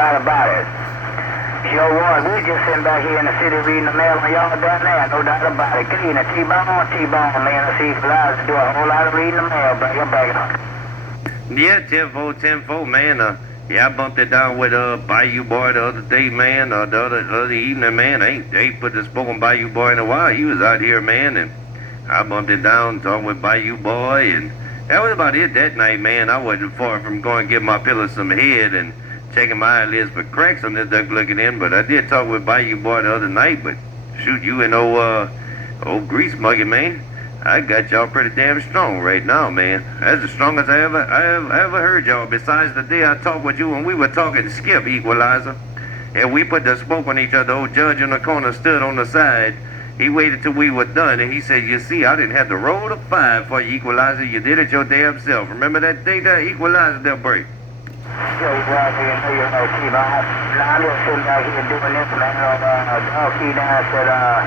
Right about it. Sure was. We just sitting back here in the city reading the mail on y'all down there. No doubt about it. Good evening, T-Bone, man. I see Equalizer do a whole lot of reading the mail. Bring it. Yeah, 10-4, man. Yeah, I bumped it down with Bayou Boy the other day, man. The other evening, man. They put the spoken Bayou Boy in a while. He was out here, man, and I bumped it down, talking with Bayou Boy, and that was about it that night, man. I wasn't far from going to give my pillow some head and checking my eyelids for cracks on this duck looking in, but I did talk with Bayou Boy the other night, but shoot, you and old Grease Muggy, man. I got y'all pretty damn strong right now, man. That's the strongest I ever heard y'all, besides the day I talked with you when we were talking Skip, Equalizer. And we put the smoke on each other. Old Judge in the corner stood on the side. He waited till we were done, and he said, you see, I didn't have to roll the 5 for you, Equalizer. You did it your damn self. Remember that day that Equalizer, they'll break. Yeah, you right here. I know you're right, T-Bone. I'm just sitting back here doing this, man. Dog key down said, I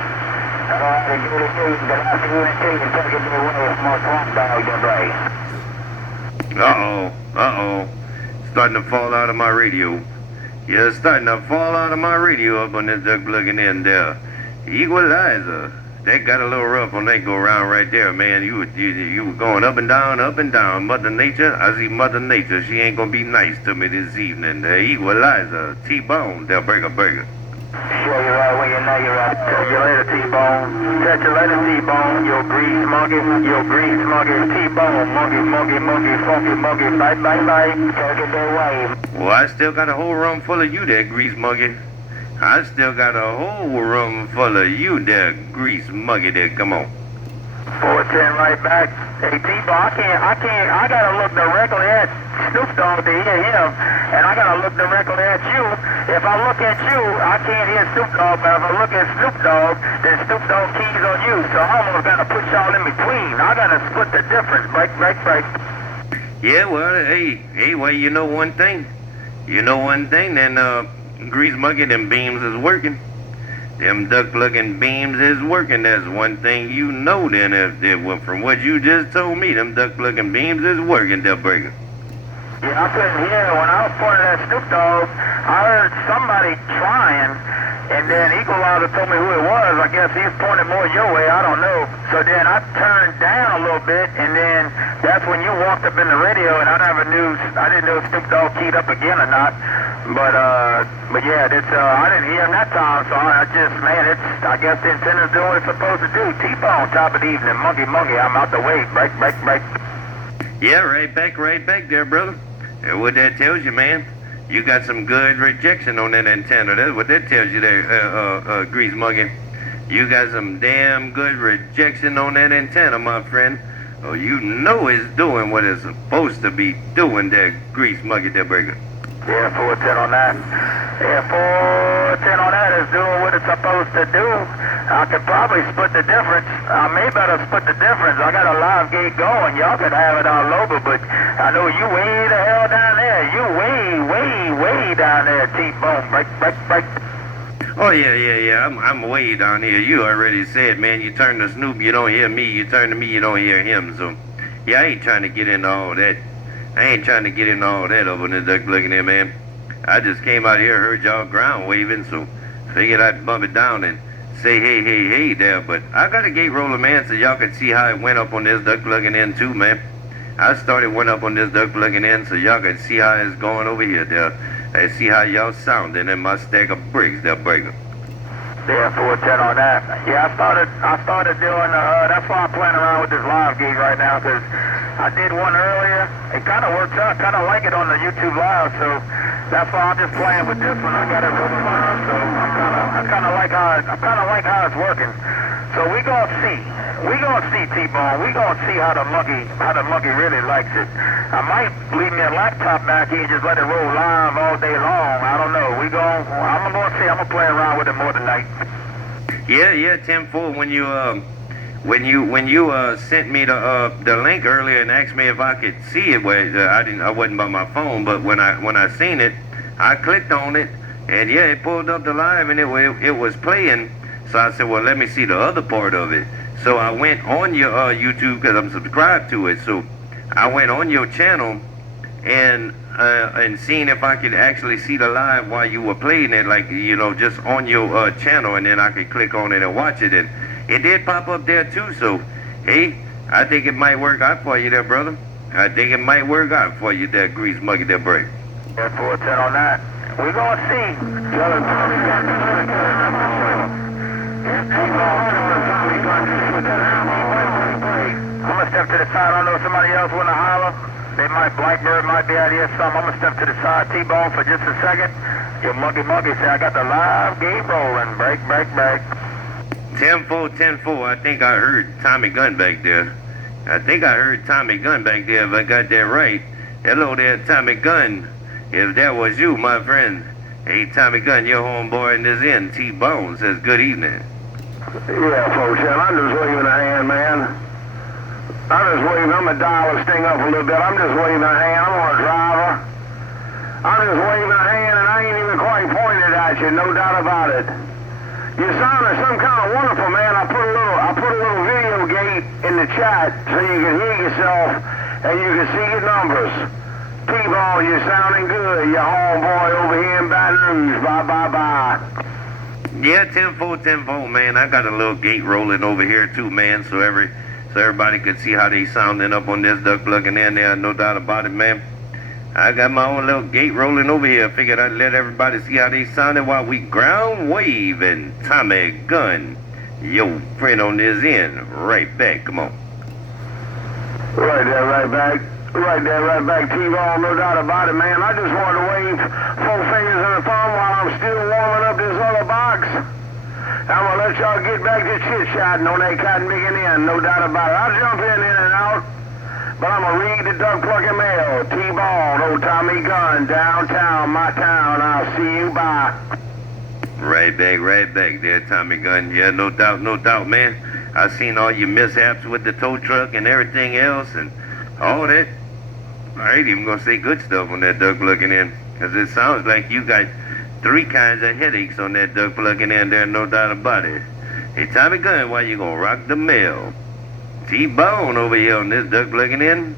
don't have to do the thing, but I have to do the thing and take it away from my swamp dog, the break. Uh-oh. Starting to fall out of my radio. Yeah, it's starting to fall out of my radio up on this duck looking in there. Equalizer. That got a little rough on that go around right there, man. You were going up and down, up and down. Mother Nature, I see Mother Nature. She ain't gonna be nice to me this evening. The Equalizer, T-Bone, they'll break a burger. Sure, you're right. Well, you know you're right. Catch you later, T-Bone. Catch you later, T-Bone. Your grease monkey, T-Bone. Monkey, funky monkey. Bye. Take it their way. Well, I still got a whole room full of you there, Grease Monkey. I still got a whole room full of you there, Grease Muggy there. Come on. 410 right back. Hey, T-Bone, I gotta look directly at Snoop Dogg to hear him, and I gotta look directly at you. If I look at you, I can't hear Snoop Dogg, but if I look at Snoop Dogg, then Snoop Dogg keys on you, so I almost gotta put y'all in between. I gotta split the difference. Break. Yeah, well, hey, well, you know one thing, then, Grease Monkey, them beams is working. Them duck-looking beams is working. That's one thing you know then. From what you just told me, them duck-looking beams is working, they're breaking. Yeah, I couldn't hear. When I was pointing at Snoop Dogg, I heard somebody trying, and then Equalizer told me who it was. I guess he was pointing more your way. I don't know. So then I turned down a little bit, and then that's when you walked up in the radio, and I didn't know if Snoop Dogg keyed up again or not. But yeah, I didn't hear him that time, so I guess the antenna's doing what it's supposed to do. T-Bone, top of the evening, monkey, I'm out the way. Break. Yeah, right back there, brother. And what that tells you, man, you got some good rejection on that antenna. That's what that tells you there, Grease Monkey. You got some damn good rejection on that antenna, my friend. Oh, you know it's doing what it's supposed to be doing there, Grease Monkey, that breaker. Yeah, 410 on that. Yeah, 410 on that is doing what it's supposed to do. I could probably split the difference. I may better split the difference. I got a live gate going. Y'all could have it all over, but I know you way the hell down there. You way down there, T-Bone. Break. Oh, yeah. I'm way down here. You already said, man, you turn to Snoop, you don't hear me. You turn to me, you don't hear him. So, yeah, I ain't trying to get into all that. Over in this duck looking there, man. I just came out here, heard y'all ground waving, so figured I'd bump it down and say hey there. But I got a gate roller, man, so y'all can see how it went up on this duck looking in too, man. I went up on this duck looking in so y'all can see how it's going over here there. And see how y'all sounding in my stack of bricks there, breaker. Yeah, 410 on that. Yeah, I started doing, that's why I'm playing around with this live gig right now, because I did one earlier. It kind of works out. I kind of like it on the YouTube Live, so that's why I'm just playing with this one. I got it really fun, so I kind of like how it's working. So we gonna see, T-Bone. We gonna see how the monkey really likes it. I might leave me a laptop back here and just let it roll live all day long. I don't know. I'm gonna see. I'm gonna play around with it more tonight. Yeah, 10-4. When you sent me the link earlier and asked me if I could see it, I wasn't by my phone, but when I seen it, I clicked on it, and yeah, it pulled up the live and it was playing. So I said, well, let me see the other part of it. So I went on your YouTube because I'm subscribed to it. So I went on your channel and seeing if I could actually see the live while you were playing it, like, you know, just on your channel, and then I could click on it and watch it, and it did pop up there too. So, hey, I think it might work out for you there, brother. I think it might work out for you there, Grease Monkey, there, break. Yeah, 410 on that. We're going to see. I'm going to step to the side. I know somebody else want to holler. They might, Blackbird might be out here some. I'm going to step to the side, T-Bone, for just a second. Your monkey say, I got the live game rolling. Break. 10-4, 10-4. I think I heard Tommy Gunn back there. If I got that right. Hello there, Tommy Gunn. If that was you, my friend. Hey, Tommy Gunn, your homeboy in this end, T-Bone, says good evening. Yeah, folks, I'm just waving a hand, man. I'm a dial this thing up a little bit. I'm just waving a hand. I'm on a driver. I'm just waving a hand, and I ain't even quite pointed at you, no doubt about it. You sound like some kind of wonderful, man. I put a little video gate in the chat so you can hear yourself and you can see your numbers. T-Bone, you're sounding good. Your homeboy over here in Baton Rouge. Bye. Yeah, 10-4, man. I got a little gate rolling over here too, man, so everybody could see how they sounding up on this duck plugging in there, no doubt about it, man. I got my own little gate rolling over here. Figured I'd let everybody see how they sounded while we ground waving. Tommy Gunn, your friend on this end, right back. Come on. Right there, right back. T-Bone, no doubt about it, man. I just wanted to wave 4 fingers and a thumb while I'm still warming up this other box. I'm going to let y'all get back to chit-chatting on that cotton picking in, no doubt about it. I'll jump in and out, but I'm going to read the duck plucking mail. T-Bone, old Tommy Gunn, downtown, my town. I'll see you, bye. Right back there, Tommy Gunn. Yeah, no doubt, man. I seen all your mishaps with the tow truck and everything else and all that. I ain't even going to say good stuff on that duck plugging in, because it sounds like you got 3 kinds of headaches on that duck plugging in there, no doubt about it. Hey, Tommy Gunn, why you gonna rock the mail? T-Bone over here on this duck plugging in.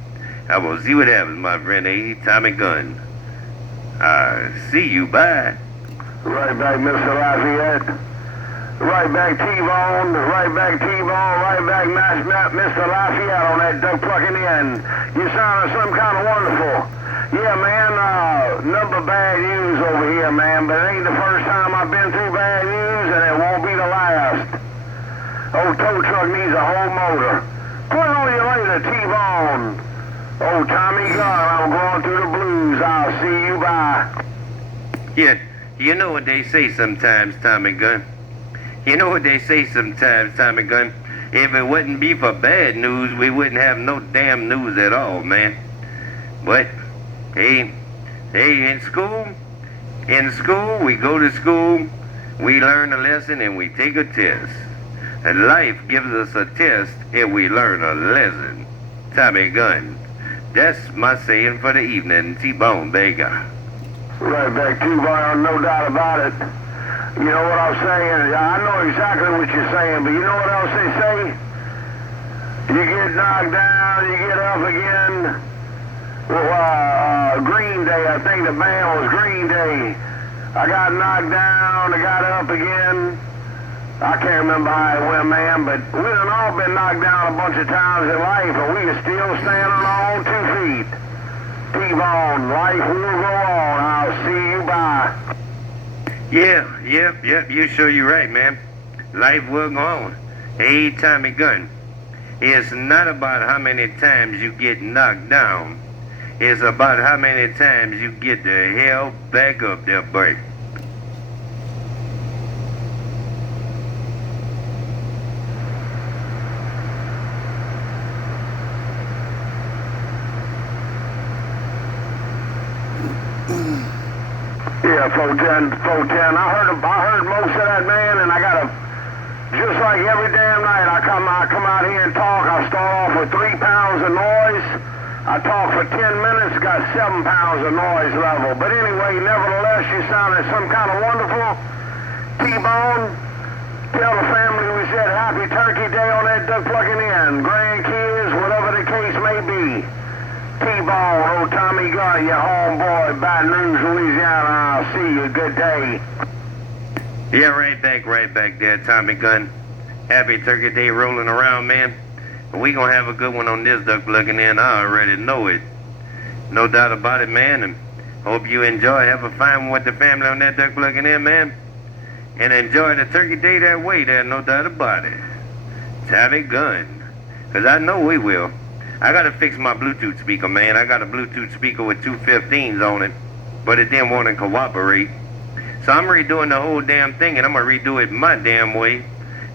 I will see what happens, my friend. Hey, Tommy Gunn. I see you, bye. Right back, Mr. Lafayette. Right back, T-Bone. Right back, Mr. Lafayette on that duck plucking in. You sound some kind of wonderful. Yeah, man, number bad news over here, man, but it ain't the first time I've been through bad news, and it won't be the last. Old tow truck needs a whole motor. Put it on you later, T-Bone. Old Tommy Gunn, I'm going through the blues. I'll see you, bye. Yeah, you know what they say sometimes, Tommy Gunn. If it wouldn't be for bad news, we wouldn't have no damn news at all, man. But Hey, in school, we go to school, we learn a lesson, and we take a test. And life gives us a test, and we learn a lesson. Tommy Gunn. That's my saying for the evening. T-Bone, Vega. Right back, T-Bone, no doubt about it. You know what I'm saying? I know exactly what you're saying, but you know what else they say? You get knocked down, you get up again. Well, Green Day, I think the band was Green Day. I got knocked down, I got up again. I can't remember how it went, man, but we done all been knocked down a bunch of times in life, and we can still stand on our own 2 feet. T-Bone, life will go on. I'll see you, bye. Yeah, you sure you're right, man. Life will go on. Hey, Tommy Gunn, it's not about how many times you get knocked down. It's about how many times you get the hell back up there, boy. Yeah, 410. I heard most of that, man, and I got just like every damn night, I come out here and talk. I start off with 3 pounds of noise. I talk for 10 minutes, got 7 pounds of noise level. But anyway, nevertheless, you sounded some kind of wonderful. T-Bone, tell the family we said happy turkey day on that duck plucking in. Grandkids, whatever the case may be. T-Bone, old Tommy Tommy Gunn, your homeboy, Baton Rouge, Louisiana. I'll see you. Good day. Yeah, right back there, Tommy Gunn. Happy Turkey Day rolling around, man. We gonna have a good one on this duck plugging in. I already know it. No doubt about it, man. And hope you enjoy. Have a fine one with the family on that duck plugging in, man. And enjoy the Turkey Day that way there, no doubt about it. Tommy Gunn. Because I know we will. I got to fix my Bluetooth speaker, man. I got a Bluetooth speaker with two 15s on it, but it didn't want to cooperate. So I'm redoing the whole damn thing, and I'm going to redo it my damn way.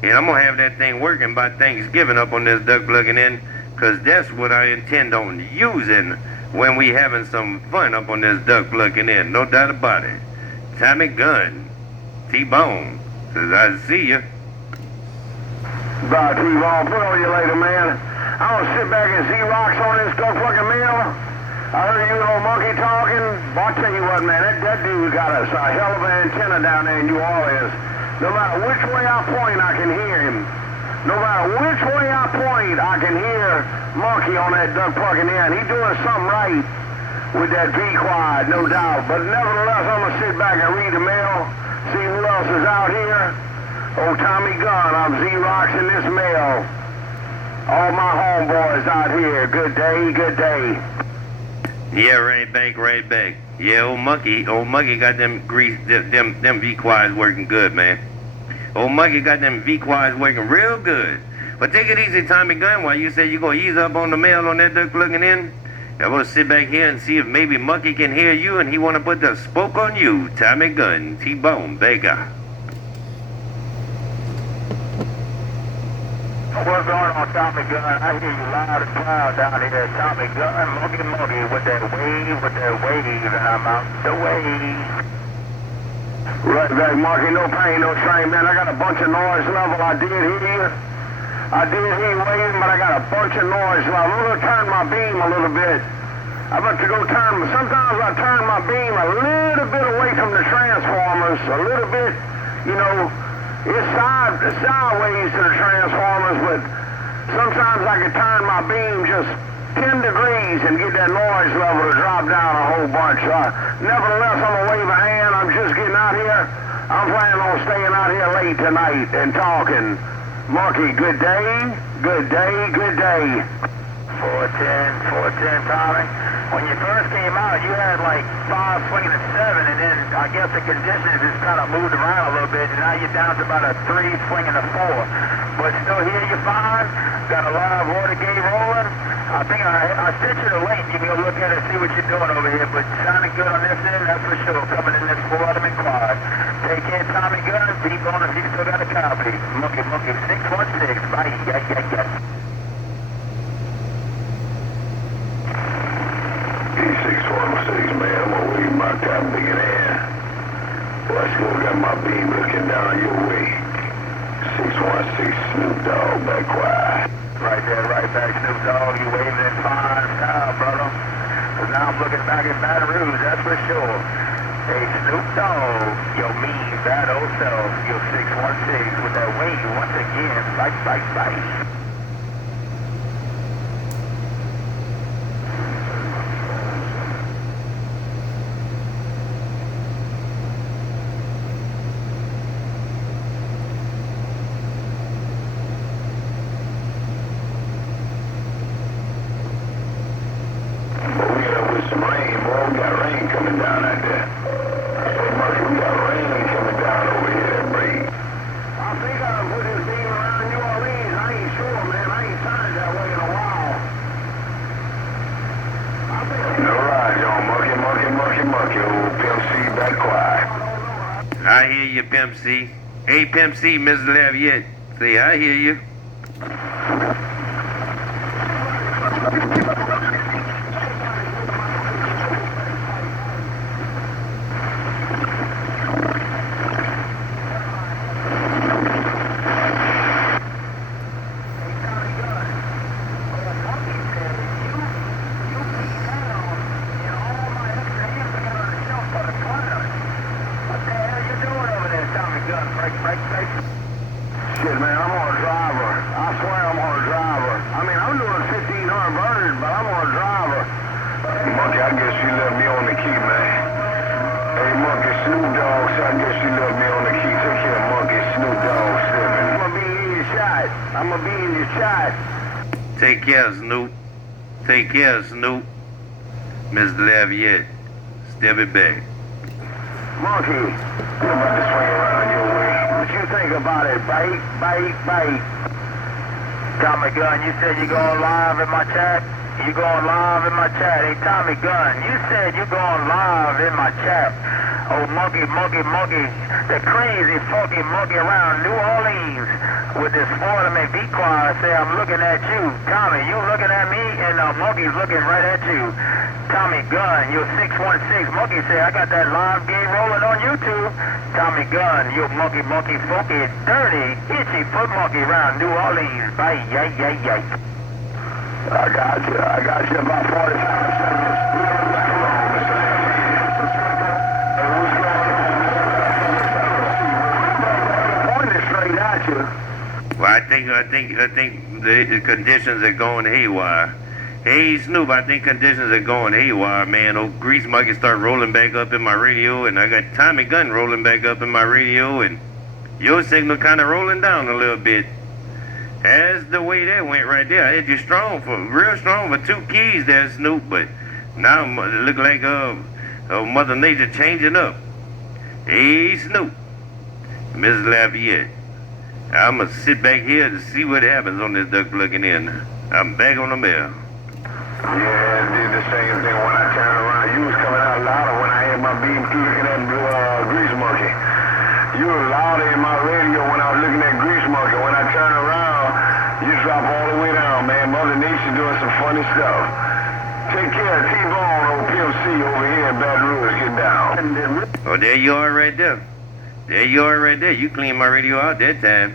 And I'm going to have that thing working by Thanksgiving up on this duck plugging in, because that's what I intend on using when we having some fun up on this duck plugging in. No doubt about it. Tommy Gunn. T-Bone. Says I see you. Bye, T-Bone. Put on you later, man. I'm gonna sit back and see rocks on this duck fucking mill. I heard you and old monkey talking. But I'll tell you what, man, that dude got a hell of an antenna down there in New Orleans. No matter which way I point, I can hear him. No matter which way I point, I can hear monkey on that duck fucking end. He's doing something right with that V-Quad, no doubt. But nevertheless, I'm gonna sit back and read the mail, see who else is out here. Old Tommy Gunn, I'm Z-Rocks in this mail. All my homeboys out here. Good day, good day. Yeah, right back. Yeah, old monkey got them them V-Quads working good, man. Old monkey got them V-Quads working real good. But take it easy, Tommy Gunn, while you say you gonna ease up on the mail on that duck plugging in. I'm gonna sit back here and see if maybe monkey can hear you and he wanna put the spoke on you, Tommy Gunn, T-Bone, Vega. What's going on, Tommy Gunn? I hear you loud and proud down here. Tommy Gunn, monkey with that wave, and I'm out the way. Right back, Marky. No pain, no strain, man. I got a bunch of noise level. I did hear you waving, but I got a bunch of noise level. I'm going to turn my beam a little bit. I'm about to go sometimes I turn my beam a little bit away from the transformers, a little bit, you know. It's sideways to the transformers, but sometimes I can turn my beam just 10 degrees and get that noise level to drop down a whole bunch. Nevertheless, I'm going to wave a hand. I'm just getting out here. I'm planning on staying out here late tonight and talking. Monkey, good day, good day, good day. 410, Tommy. When you first came out, you had like 5 swinging at 7, and then I guess the conditions just kind of moved around a little bit, and now you're down to about a 3 swinging a 4. But still here you're fine. Got a live water gate rolling. I think I sent you the link. You can go look at it and see what you're doing over here. But sounding good on this end, that's for sure. Coming in this 4-element quad. Take care, Tommy Gunn. Deep on if you still got a copy. Monkey, 616. Bye. Yeah. 616, man, I'm gonna wave my top big in the air. Let's go, got my beam looking down your way. 616 Snoop Dogg, back quiet. Right there, right back, Snoop Dogg. You waving in fine style, brother. Cause now I'm looking back at Baton Rouge, that's for sure. Hey, Snoop Dogg, your mean, bad old self, your 616 with that wave once again. Bye. Some rain, boy. We got rain coming down out there. Hey, Murphy, we got rain coming down over here at Brady. I think I done put this beam around New Orleans. I ain't sure, man. I ain't turned that way in a while. No rise, y'all. Monkey. Old Pimp C, back quiet. I hear you, Pimp C. Hey, Pimp C, Mr. Lafayette. Say, I hear you. Shit, man, I'm on a driver. I swear I'm on a driver. I mean, I'm doing 1,500 birds, but I'm on a driver. Monkey, I guess you left me on the key, man. Hey, Monkey, Snoop Dogg, so I guess you left me on the key. Take care, Monkey, Snoop Dogg, stepping. I'm gonna be in your shot. I'm gonna be in your shot. Take care, Snoop. Take care, Snoop. Mr. Lafayette, step it back. Monkey, I'm about to swing around your way. What you think about it? Bite, bite, bite. Tommy Gunn, you said you going live in my chat? You going live in my chat? Hey, Tommy Gunn, you said you going live in my chat. Oh, monkey, monkey, monkey, the crazy funky monkey around New Orleans with this Florida Be Quiet say, I'm looking at you. Tommy, you looking at me, and monkey's looking right at you. Tommy Gunn, you 616. Monkey say, I got that live game rolling on YouTube. Tommy Gunn, you monkey, monkey, funky, dirty, itchy foot monkey around New Orleans. Bye, yay, yay, yay. I got you about 45 seconds. Pointing straight at you. Well, I think the conditions are going haywire. Hey, Snoop, I think conditions are going haywire, man. Old Grease Monkey start rolling back up in my radio, and I got Tommy Gunn rolling back up in my radio, and your signal kind of rolling down a little bit. That's the way that went right there. I had you real strong for 2 keys there, Snoop, but now it look like Mother Nature changing up. Hey, Snoop, Mrs. Lafayette, I'm going to sit back here to see what happens on this duck plugging in. I'm back on the mail. Yeah, I did the same thing when I turned around. You was coming out louder when I had my beam through looking at Grease Monkey. You were louder in my radio when I was looking at Grease Monkey. When I turned around, you drop all the way down, man. Mother Nature doing some funny stuff. Take care of T-Bone, old Pimp C over here in Baton Rouge. Get down. Oh, there you are right there. There you are right there. You cleaned my radio out that time.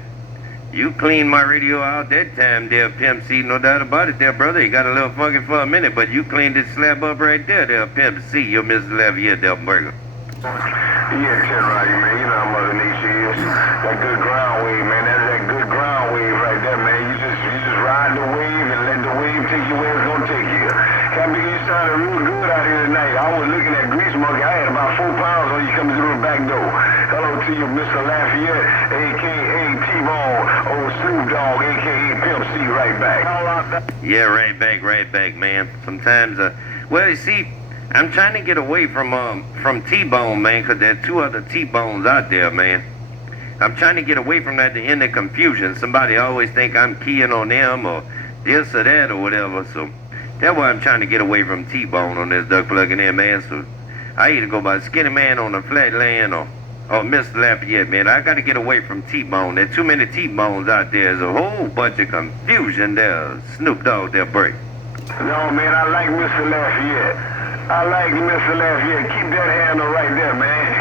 You cleaned my radio out that time there, Pimp C. No doubt about it there, brother. You got a little funky for a minute, but you cleaned this slab up right there, Pimp C. You're Mr. Lafayette, there, burger. Yeah, Ted Roger, man. You know how Mother Nature is. That good ground wave, man. That's that good ground wave right there, man. You just ride the wave and let the wave take you where it's gonna take you. Captain, you sounded real good out here tonight. I was looking at Grease Monkey. I had about 4 pounds on you coming through the back door. Hello to you, Mr. Lafayette, a.k.a. T-Bone, old Snoop Dogg, a.k.a. Pimp C, right back. Yeah, right back, man. Sometimes, well, you see, I'm trying to get away from T-Bone, man, because there are 2 other T-Bones out there, man. I'm trying to get away from that to end the confusion. Somebody always think I'm keying on them or this or that or whatever, so that's why I'm trying to get away from T-Bone on this duck plugging in, man. So I either go by Skinny Man on the Flatland or Mr. Lafayette, man. I got to get away from T-Bone. There are too many T-Bones out there. There's a whole bunch of confusion there. Snoop Dogg, there, break. No, man, I like Mr. Lafayette. I like Mr. Lafayette. Keep that handle right there, man.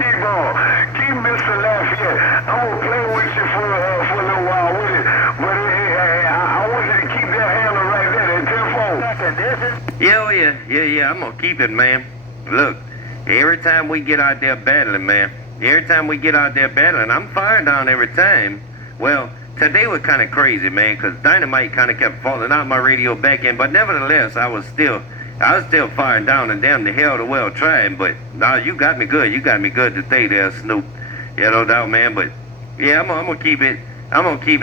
T-Bone, keep Mr. Lafayette. I'm going to play with you for a little while with it. But I want you to keep that handle right there. That 10-4. Yeah, I'm going to keep it, man. Look, every time we get out there battling, man, I'm fired down every time. Well, today was kind of crazy, man, because dynamite kind of kept falling out my radio back end, but nevertheless, I was still firing down, and damn the hell the well trying. But now you got me good to stay there, Snoop. Yeah, no doubt, man. But yeah, I'm gonna keep it.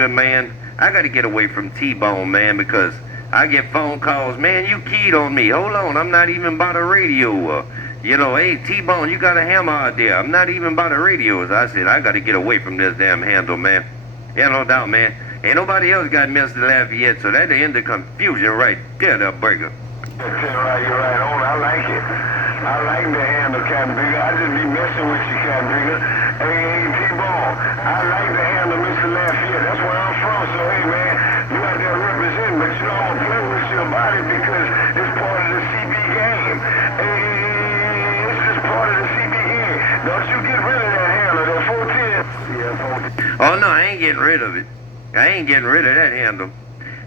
Man. I got to get away from T-Bone, man, because I get phone calls, man. You keyed on me. Hold on, I'm not even by the radio. Hey, T-Bone, you got a hammer out there. I'm not even by the radios. I said I got to get away from this damn handle, man. Yeah, no doubt, man. Ain't nobody else got Mr. Lafayette, so that'll end the confusion right there, that burger. You're right on. I like it. I like the handle, Captain Bigger. I just be messing with you, Captain Bigger. Hey, T-Bone, I like the handle, Mr. Lafayette. That's where I'm from, so hey, man, you out there representing, but you know I'm gonna play with you about it because it's part of the CB game. Hey, it's just part of the CB game. Don't you get rid of that handle, that 410. Yeah, 410. Oh, no, I ain't getting rid of it. I ain't getting rid of that handle.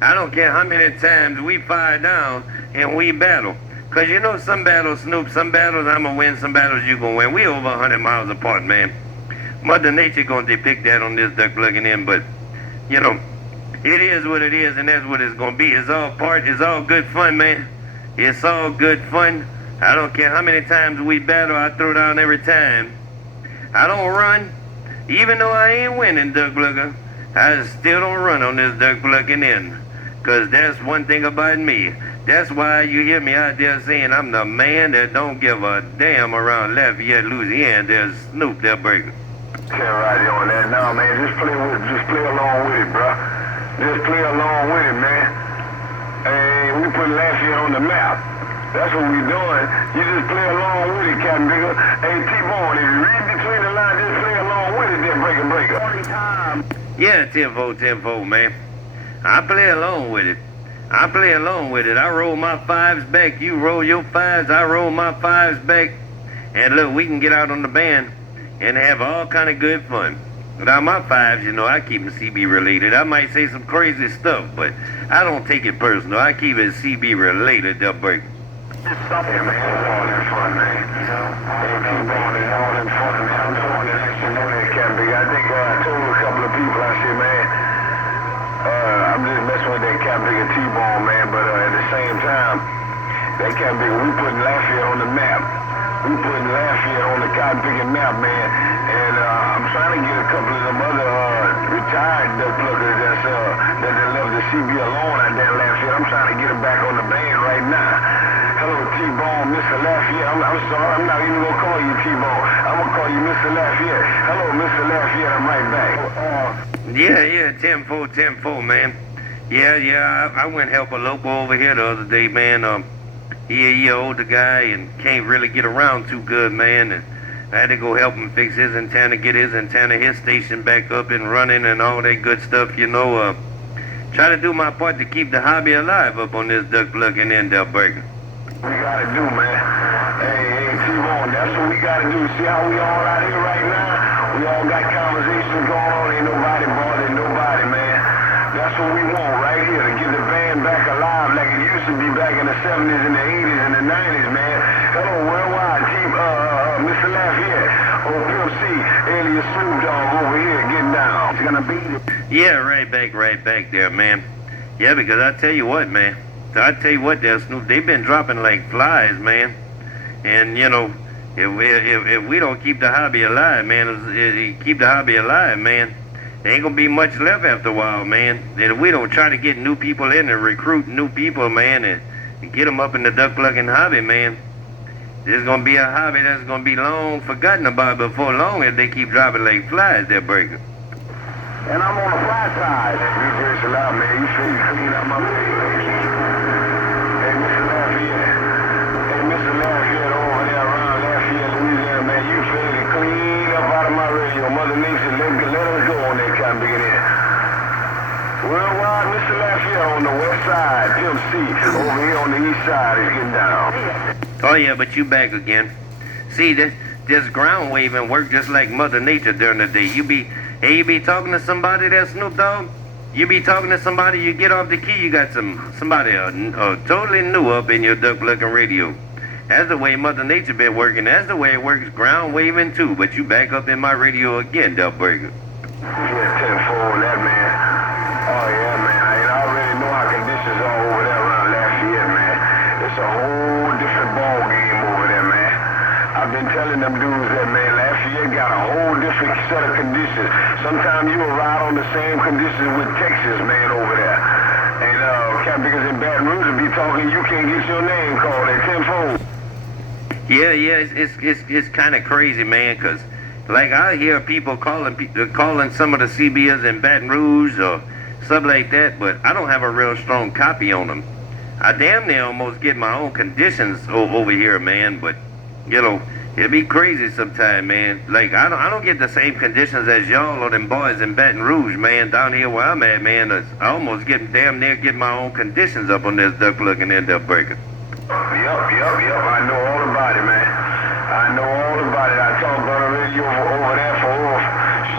I don't care how many times we fire down and we battle. Because some battles, Snoop, some battles I'm going to win, some battles you going to win. We over 100 miles apart, man. Mother Nature going to depict that on this duck plugging in, but, it is what it is, and that's what it's going to be. It's all good fun, man. It's all good fun. I don't care how many times we battle, I throw down every time. I don't run. Even though I ain't winning, Duck Looker, I still don't run on this Duck Plucking end. Cause that's one thing about me. That's why you hear me out there saying I'm the man that don't give a damn around Lafayette, Louisiana. There's Snoop there breaking. Can't ride on that. No, man, just play along with it, bro. Just play along with it, man. Hey, we put Lafayette on the map. That's what we doing. You just play along with it, Captain Bigger. Hey, T-Bone, if you read between the lines, just play along with it, then breaker. Yeah, tenfold, man. I play along with it. I play along with it. I roll my fives back. You roll your fives. I roll my fives back. And look, we can get out on the band and have all kind of good fun. Without my fives, you know, I keep them CB related. I might say some crazy stuff, but I don't take it personal. I keep it CB related, Duck Break. Yeah, man, it's all in fun, man. Hey, T-Bone, it's all in fun, man. I'm the one that actually know that, Captain Bigger. I think I told a couple of people, I said, man, I'm just messing with that Captain Bigger T-Bone, man, but at the same time, that Captain Bigger, we putting Lafayette on the map. We putting Lafayette on the Cotton Picking map, man. And I'm trying to get a couple of them other retired duck pluckers that left the CB alone out there in Lafayette. I'm trying to get them back on the band right now. Hello, T-Bone, Mr. Lafayette. I'm sorry, I'm not even gonna call you T-Bone. I'm gonna call you Mr. Lafayette. Hello, Mr. Lafayette, I'm right back. Yeah, tenfold, man. Yeah, I went help a local over here the other day, man. He older guy and can't really get around too good, man. And I had to go help him fix his antenna, get his antenna, his station back up and running and all that good stuff, you know. Try to do my part to keep the hobby alive up on this Duck Plucking end up breaking. We gotta do, man. Hey, T-Bone, that's what we gotta do. See how we all out here right now? We all got conversations going on. Ain't nobody bothering nobody, man. That's what we want right here, to get the band back alive like it used to be back in the 70s and the 80s and the 90s, man. Hello, worldwide team, Mr. Lafayette, Pimp C, alias Snoop Dogg over here getting down. It's gonna beat it. Yeah, right back there, man. Yeah, because I tell you what, man. I tell you what, there, Snoop, they've been dropping like flies, man. And, you know, if we don't keep the hobby alive, man, there ain't gonna be much left after a while, man. And if we don't try to get new people in and recruit new people, man, and get them up in the duck plucking hobby, man, there's gonna be a hobby that's gonna be long forgotten about before long if they keep dropping like flies, they're breaking. And I'm on the fly side. You very loud, man. You sure you clean up my face? Hey, Mr. Lafayette over there around Lafayette, Louisiana, man. You fairly clean up out of my radio. Mother Nature, let us go on that Cotton Picking end. Worldwide, Mr. Lafayette on the west side. Pimp C over here on the east side is getting down. Oh, yeah, but you back again. See, this ground waving work just like Mother Nature during the day. You be talking to somebody that's Snoop Dogg. You be talking to somebody, you get off the key, you got somebody totally new up in your duck looking radio. That's the way Mother Nature been working. That's the way it works ground waving too. But you back up in my radio again, Duck Breaker. Yeah, tenfold that, man. Oh, yeah, man. I already know how conditions are over there around Lafayette, man. It's a whole different ball game over there, man. I've been telling them dudes that, man, Lafayette got a whole different set of conditions. Sometimes you will ride on the same conditions with Texas, man, over there. And Captain Biggers in Baton Rouge will be talking, you can't get your name called at tenfold. Yeah, it's kind of crazy, man, because like I hear people calling some of the CBs in Baton Rouge or stuff like that, but I don't have a real strong copy on them. I damn near almost get my own conditions over here, man, but you know, it'd be crazy sometime, man. Like I don't get the same conditions as y'all or them boys in Baton Rouge, man. Down here where I'm at, man, I almost damn near get my own conditions up on this duck looking end up breaking. Yep. I know all about it, man. I know all about it. I talked on the radio over there for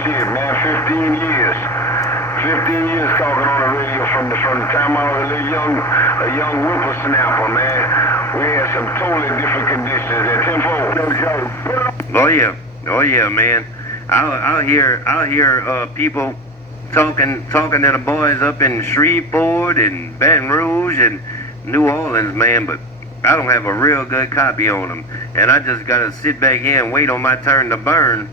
15 years. 15 years talking on the radio from the time I was a young whippersnapper, man. We had some totally different conditions at tenfold. Oh yeah, man. I'll hear people talking to the boys up in Shreveport and Baton Rouge and New Orleans, man. But I don't have a real good copy on them, and I just gotta sit back here and wait on my turn to burn.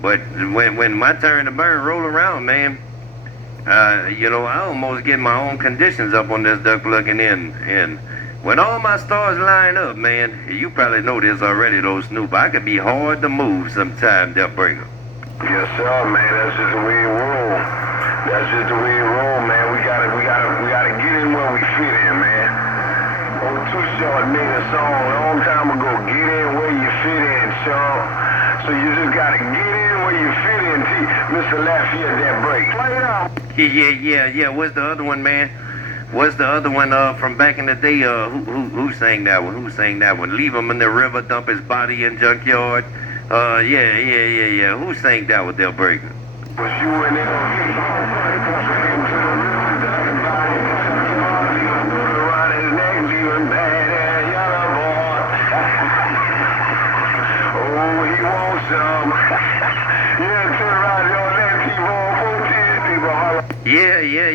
But when my turn to burn roll around, man, you know, I almost get my own conditions up on this duck looking in. And when all my stars line up, man, you probably know this already, though, Snoop, I could be hard to move sometime, Death Breaker. Yes, sir, man. That's just the way it roll. That's just the way it roll, man. We gotta get in where we fit in, man. Old Too Short made a song a long time ago. Get in where you fit in, Short. So you just gotta get in where you fit in. Mr. Lafayette, that break. Play it out. Yeah. What's the other one, man? What's the other one from back in the day? Who sang that one? Who sang that one? Leave him in the river, dump his body in junkyard. Yeah. Who sang that with Del Breaker? Was you and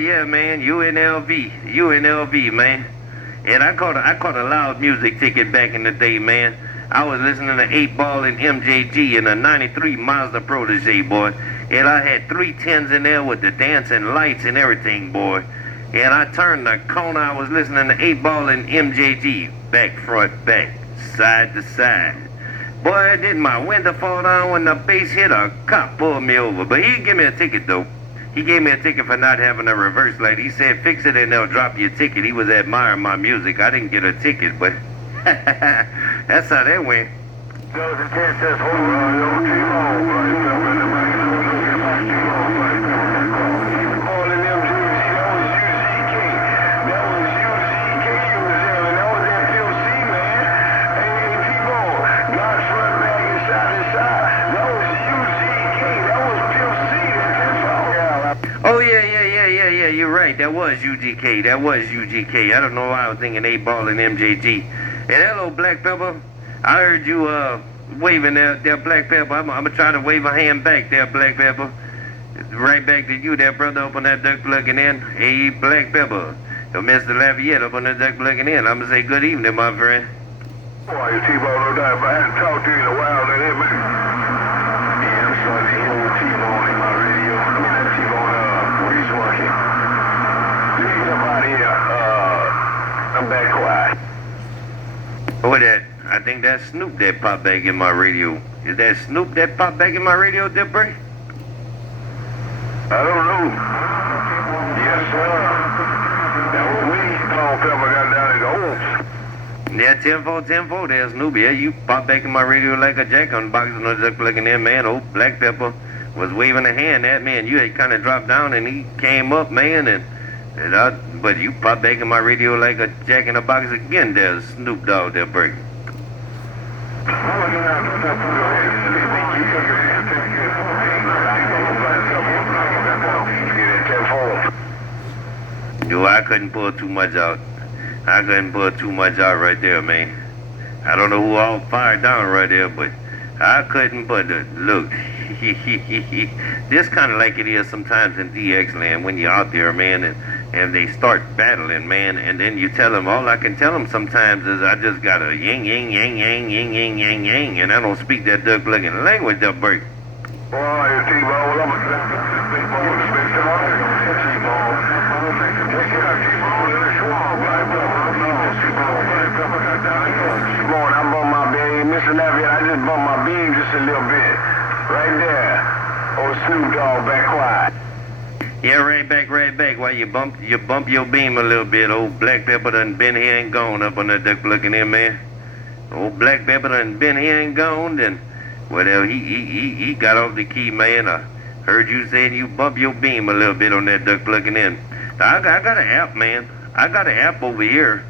Yeah, man. UNLV, man. And I caught a loud music ticket back in the day, man. I was listening to 8 Ball and MJG in a 93 Mazda Protege, boy. And I had 310s in there with the dancing lights and everything, boy. And I turned the corner, I was listening to 8 Ball and MJG. Back, front, back, side to side. Boy, did my window fall down when the bass hit, a cop pulled me over. But he didn't give me a ticket, though. He gave me a ticket for not having a reverse light. He said, fix it and they'll drop you a ticket. He was admiring my music. I didn't get a ticket, but that's how that went. Oh, yeah, you're right. That was UGK. I don't know why I was thinking 8 Ball and MJG. And hello, Black Pepper. I heard you waving there, Black Pepper. I'm going to try to wave a hand back there, Black Pepper. Right back to you there, brother, up on that duck plugging in. Hey, Black Pepper. Mr. Lafayette up on that duck plugging in. I'm going to say good evening, my friend. Boy, you T-Bone, no doubt. If I hadn't talked to you in a while, then it man. Yeah, I'm sorry to hear old T-Bone in my radio. I mean, that T-Bone, he's working. Please, I'm out here. I'm back quiet. What that? I think that's Snoop that popped back in my radio. Is that Snoop that popped back in my radio, Dipper? I don't know. Yes, sir. That was me. Paul Pepper got down in the holes. Yeah, 10-4, there's Snoop. Yeah, you popped back in my radio like a jack on the box and was just looking in, man. Old Black Pepper was waving a hand at me, and you had kind of dropped down, and he came up, man, but you popped back in my radio like a jack in the box again. There's Snoop Dogg there, break. Yo, I couldn't pull too much out. Right there, man. I don't know who all fired down right there, but I couldn't but look. This kind of like it is sometimes in DX land when you're out there, man, and they start battling, man, and then you tell them, all I can tell them sometimes is I just got a yang, yang, yang, yang, yang, yang, yang, yang, and I don't speak that duck-looking language, that break. Boy, you T-Bone, I'm Mr. Lafayette, I just bumped my beam just a little bit. Right there. Old Snoop Dogg, back quiet. Yeah, right back. While you bump your beam a little bit. Old Black Pepper done been here and gone up on that duck looking in, man. Old Black Pepper done been here and gone, then well, he got off the key, man. I heard you saying you bump your beam a little bit on that duck looking in. I got an app, man. I got an app over here.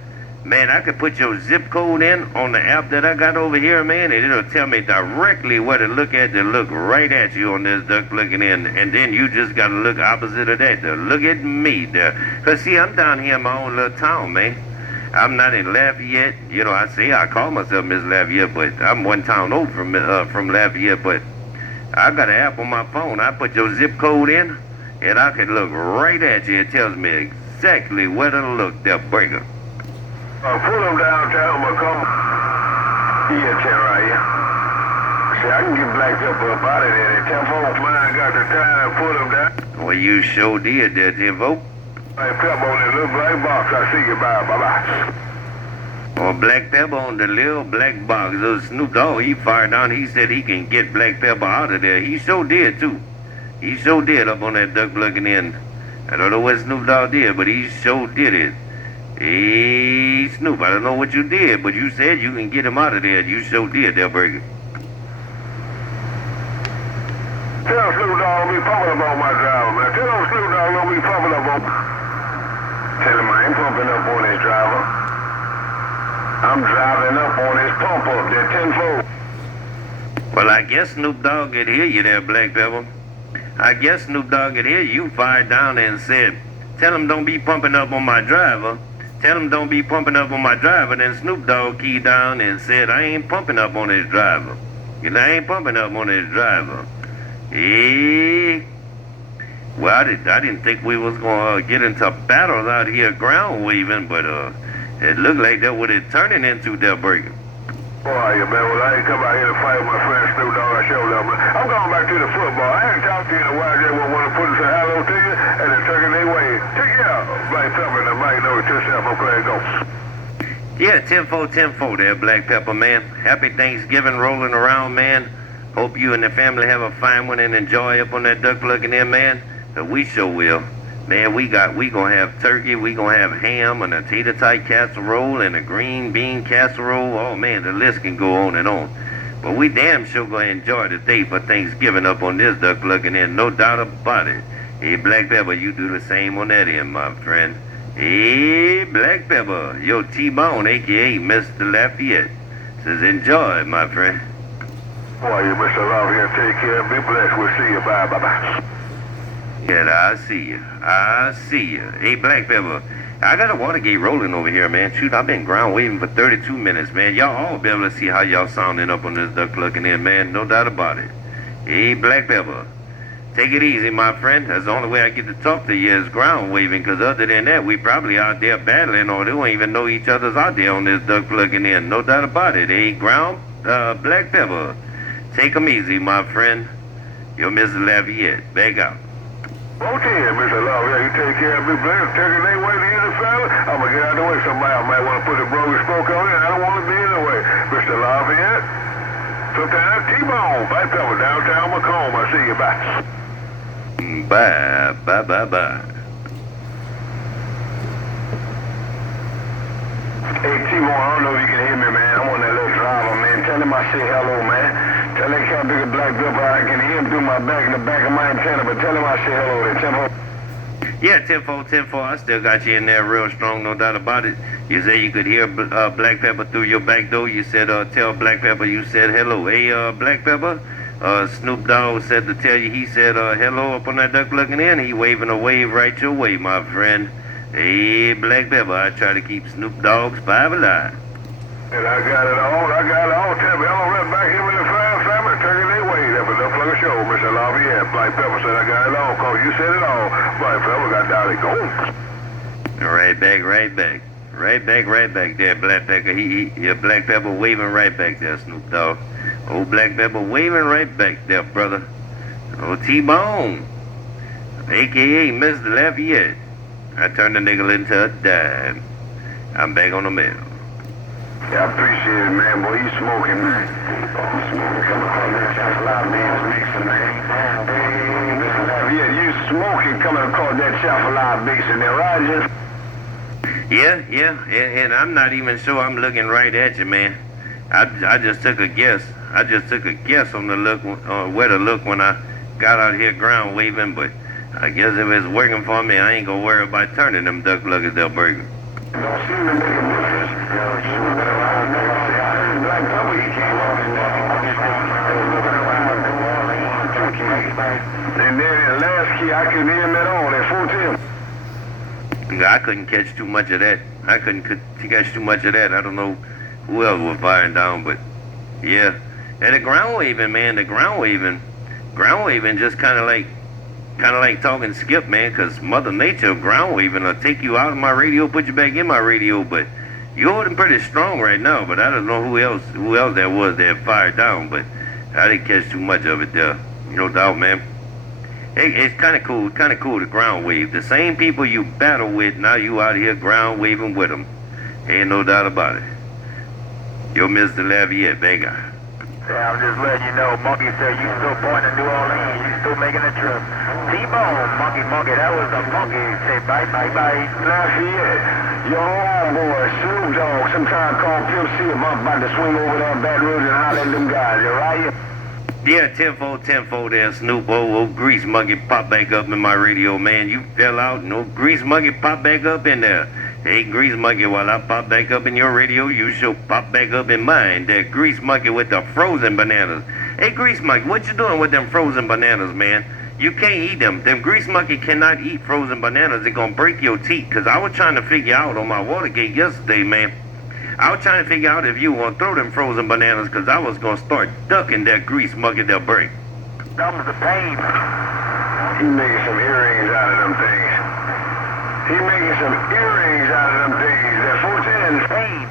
Man, I could put your zip code in on the app that I got over here, man, and it'll tell me directly what to look at to look right at you on this duck looking in. And then you just got to look opposite of that to look at me there. Because, see, I'm down here in my own little town, man. I'm not in Lafayette. You know, I say I call myself Miss Lafayette, but I'm one town over from Lafayette. But I got an app on my phone. I put your zip code in, and I can look right at you. It tells me exactly where to look, there, breaker. Pull him downtown, Macomb. Yeah, 10 right here. See, I can get Black Pepper up out of there. 10-4. Mine got the time. Pull him down. Well, you sure did there, 10-4. Black Pepper on that little black box. I see you. Bye. Bye-bye. Well, Black Pepper on the little black box. Snoop Dogg, he fired down. He said he can get Black Pepper out of there. He sure did, too. He sure did up on that duck looking in. I don't know what Snoop Dogg did, but he sure did it. Hey, Snoop, I don't know what you did, but you said you can get him out of there. You sure did, Del Burger. Tell Snoop Dogg don't be pumping up on my driver, man. Tell Snoop Dogg don't be pumping up on... Tell him I ain't pumping up on his driver. I'm driving up on his pump up, that 10-4. Well, I guess Snoop Dogg could hear you there, Black Pepper. I guess Snoop Dogg could hear you fired down and said, tell him don't be pumping up on my driver. Tell him don't be pumping up on my driver. Then Snoop Dogg keyed down and said, I ain't pumping up on his driver. You know, I ain't pumping up on his driver. Hey. Well, I didn't think we was going to get into battles out here ground waving, but it looked like that what it turning into, Del Burger. Boy, you man, well, I ain't come out here to fight with my friend Snoop Dogg. I showed up, man. I'm going back to the football. I ain't talked to you in a while. I just want to put and say hello to you, and then turn their way. Check it out. Black Pepper and the mic know it yourself. I'm glad to go. Yeah, 10-4 there, Black Pepper, man. Happy Thanksgiving rolling around, man. Hope you and the family have a fine one and enjoy up on that duck looking in, man. We sure will. Man, we gonna have turkey, we gonna have ham and a tater tot casserole and a green bean casserole. Oh man, the list can go on and on. But we damn sure gonna enjoy the day for Thanksgiving up on this duck looking in, no doubt about it. Hey, Black Pepper, you do the same on that end, my friend. Hey, Black Pepper, yo T-Bone, aka Mr. Lafayette, says enjoy, my friend. Boy, you Mr. Lafayette, take care. Be blessed. We'll see you. Bye. Bye-bye. Yeah, I see you. I see you. Hey, Black Pepper, I got a Watergate rolling over here, man. Shoot, I've been ground waving for 32 minutes, man. Y'all all be able to see how y'all sounding up on this duck looking in, man. No doubt about it. Hey, Black Pepper, take it easy, my friend. That's the only way I get to talk to you is ground waving, because other than that, we probably out there battling or they don't even know each other's out there on this duck looking in. No doubt about it. Hey, Black Pepper, take 'em easy, my friend. You're Mr. Lafayette. Back out. Okay, Mr. Lafayette, you take care of me, blessed. Take it their way to the family. I'm going to get out of the way. Somebody might want to put a broken spoke on it. I don't want to be in the way. Mr. Lafayette, sometimes T-Bone, Black Pepper, downtown Macomb. I see you. Bye. Bye. Hey, T-Bone, I don't know if you can hear me, man. I'm on that little driver, man. Tell him I say hello, man. Tell that cat bigger Black Pepper I can hear him through my back in the back of my antenna, but tell him I say hello there. 10-4. Yeah, 10-4. I still got you in there real strong, no doubt about it. You say you could hear Black Pepper through your back door. You said, tell Black Pepper you said hello. Hey, Black Pepper, Snoop Dogg said to tell you, he said hello up on that duck looking in. He waving a wave right your way, my friend. Hey, Black Pepper, I try to keep Snoop Dogg's vibe alive. And I got it all. Tell me, I'm right back here with the family, turning their way. That was the fucking show, Mr. Lafayette. Black Pepper said I got it all, cause you said it all. Black Pepper got down and go. Right back. Right back there, Black Pepper. Your Black Pepper waving right back there, Snoop Dogg. Old Black Pepper waving right back there, brother. Old T-Bone, a.k.a. Mr. Lafayette. I turned the nigga into a dime. I'm back on the mail. Yeah, I appreciate it, man. Boy, you smoking, man. You smoking. Come across that Chafalot beans mixing, man. Hey, Mr. Lafayette, you smoking coming across that Chafalot mixing there, right? Yeah, and I'm not even sure I'm looking right at you, man. I just took a guess. On the look, where to look when I got out here ground waving, but I guess if it's working for me, I ain't gonna worry about turning them duck luggers, Del Burger. Don't seem to make a difference. Black Pepper, he came up and looking around New Orleans, Turkey. And then last key, I couldn't hear him at all, at 14. I couldn't catch too much of that. I don't know who else was firing down, but yeah. And the ground waving, man, ground waving just kind of like talking skip, man, because Mother Nature ground waving will take you out of my radio, put you back in my radio, but You're holding pretty strong right now, but I don't know who else that was that fired down, but I didn't catch too much of it there. No doubt, man. It's kind of cool. Kind of cool to ground wave. The same people you battle with, now you out here ground waving with them. Ain't no doubt about it. You're Mr. Laviette, Vega. Yeah, I'm just letting you know, Monkey said you still going to New Orleans. You still making a trip. T-Bone, Monkey, that was a Monkey. Say bye. Lafayette, your homeboy, Snoop Dogg, sometime call Pimp C if I'm about to swing over there in Baton Rouge and holler at them guys, you right? Yeah, tenfold there, Snoop. Old Grease Monkey pop back up in my radio, man. You fell out, and old Grease Monkey pop back up in there. Hey, Grease Monkey, while I pop back up in your radio, you should pop back up in mine. That Grease Monkey with the frozen bananas. Hey, Grease Monkey, what you doing with them frozen bananas, man? You can't eat them. Them Grease Monkey cannot eat frozen bananas. They're going to break your teeth. Because I was trying to figure out on my Watergate yesterday, man. I was trying to figure out if you want to throw them frozen bananas because I was going to start ducking that Grease Monkey they'll break. That was the pain. He making some earrings out of them things. That 410. Pain.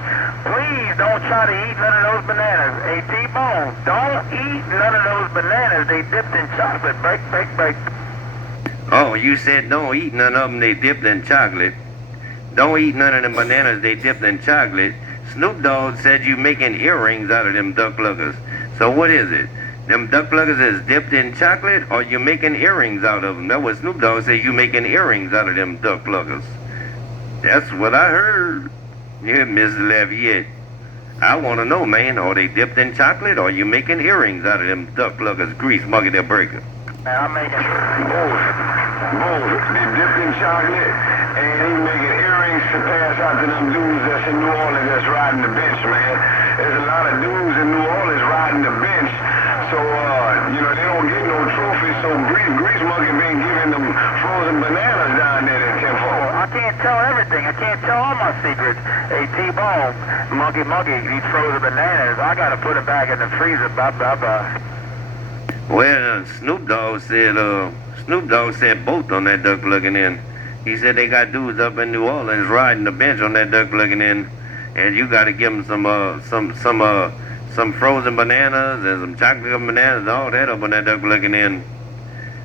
Please don't try to eat none of those bananas. Hey, T-Bone, don't eat none of those bananas. They dipped in chocolate. Break. Oh, you said don't eat none of them. They dipped in chocolate. Don't eat none of them bananas. They dipped in chocolate. Snoop Dogg said you making earrings out of them duck luggers. So what is it? Them duck luggers is dipped in chocolate, or you making earrings out of them? That was Snoop Dogg said you making earrings out of them duck luggers. That's what I heard. Yeah, Mr. Laviette. I want to know, man, are they dipped in chocolate, or you making earrings out of them duck luggers, Grease Monkey the Breaker? Man, I'm making Both. They dipped in chocolate, and he making earrings to pass out to them dudes that's in New Orleans that's riding the bench, man. There's a lot of dudes in New Orleans riding the bench, so, they don't get no trophies, so Grease Monkey been giving them frozen bananas down there in tenfold. I can't tell everything. I can't tell all my secrets. Hey, T-Bone, Monkey, these frozen bananas, I got to put them back in the freezer. Bye. Well, Snoop Dogg said both on that duck looking in. He said they got dudes up in New Orleans riding the bench on that duck looking in, and you got to give them some frozen bananas and some chocolate bananas and all that up on that duck looking in.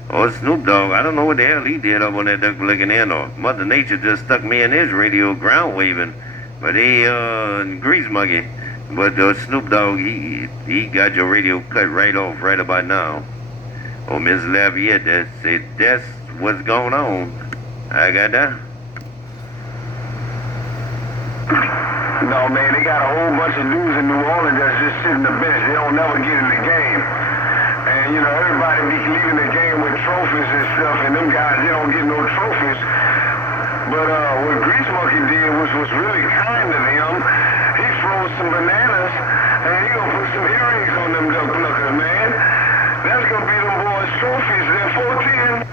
Or Snoop Dogg, I don't know what the hell he did up on that duck looking in, or Mother Nature just stuck me in his radio ground waving. But Grease Monkey. But Snoop Dogg, he got your radio cut right off right about now. Oh, Miss Laviette, that's what's going on. I got that. No, man, they got a whole bunch of dudes in New Orleans that's just sitting the bench. They don't never get in the game. And, everybody be leaving the game with trophies and stuff, and them guys, they don't get no trophies. But what Grease Monkey did was really kind of him. He froze some bananas, and he gonna put some earrings on them duck pluckers, man. That's gonna be them boys' trophies. They're 410.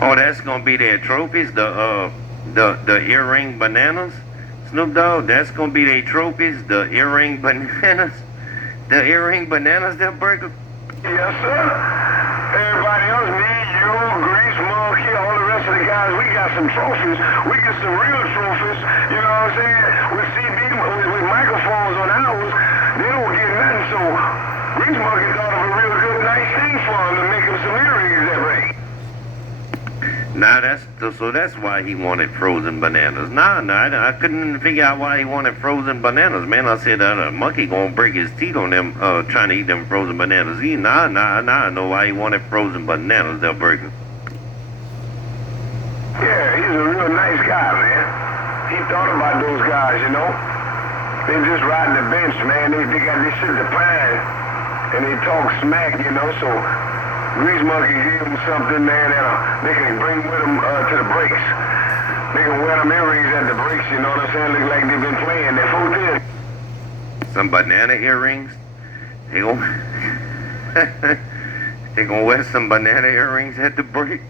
Oh, that's gonna be their trophies, the earring bananas? Snoop Dogg, that's gonna be their trophies, the earring bananas? The earring bananas they'll break? Yes, sir. Everybody else, me, you, Grease Monkey, all the rest of the guys, we got some trophies. We get some real trophies, you know what I'm saying? With CD, with microphones on ours, they don't get nothing, so Grease Monkey thought of a real good, nice thing for him to make him some earrings that way. Nah, that's why he wanted frozen bananas. Nah, I couldn't figure out why he wanted frozen bananas, man. I said a monkey gonna break his teeth on them trying to eat them frozen bananas. I know why he wanted frozen bananas. They'll break them. Yeah, he's a real nice guy, man. He thought about those guys, They just riding the bench, man. They sit at the pine and they talk smack, so Grease Monkey gave them something, man, that they can bring with them to the breaks. They can wear them earrings at the breaks, you know what I'm saying? Look like they've been playing. They're 410. Some banana earrings? They gonna wear some banana earrings at the break?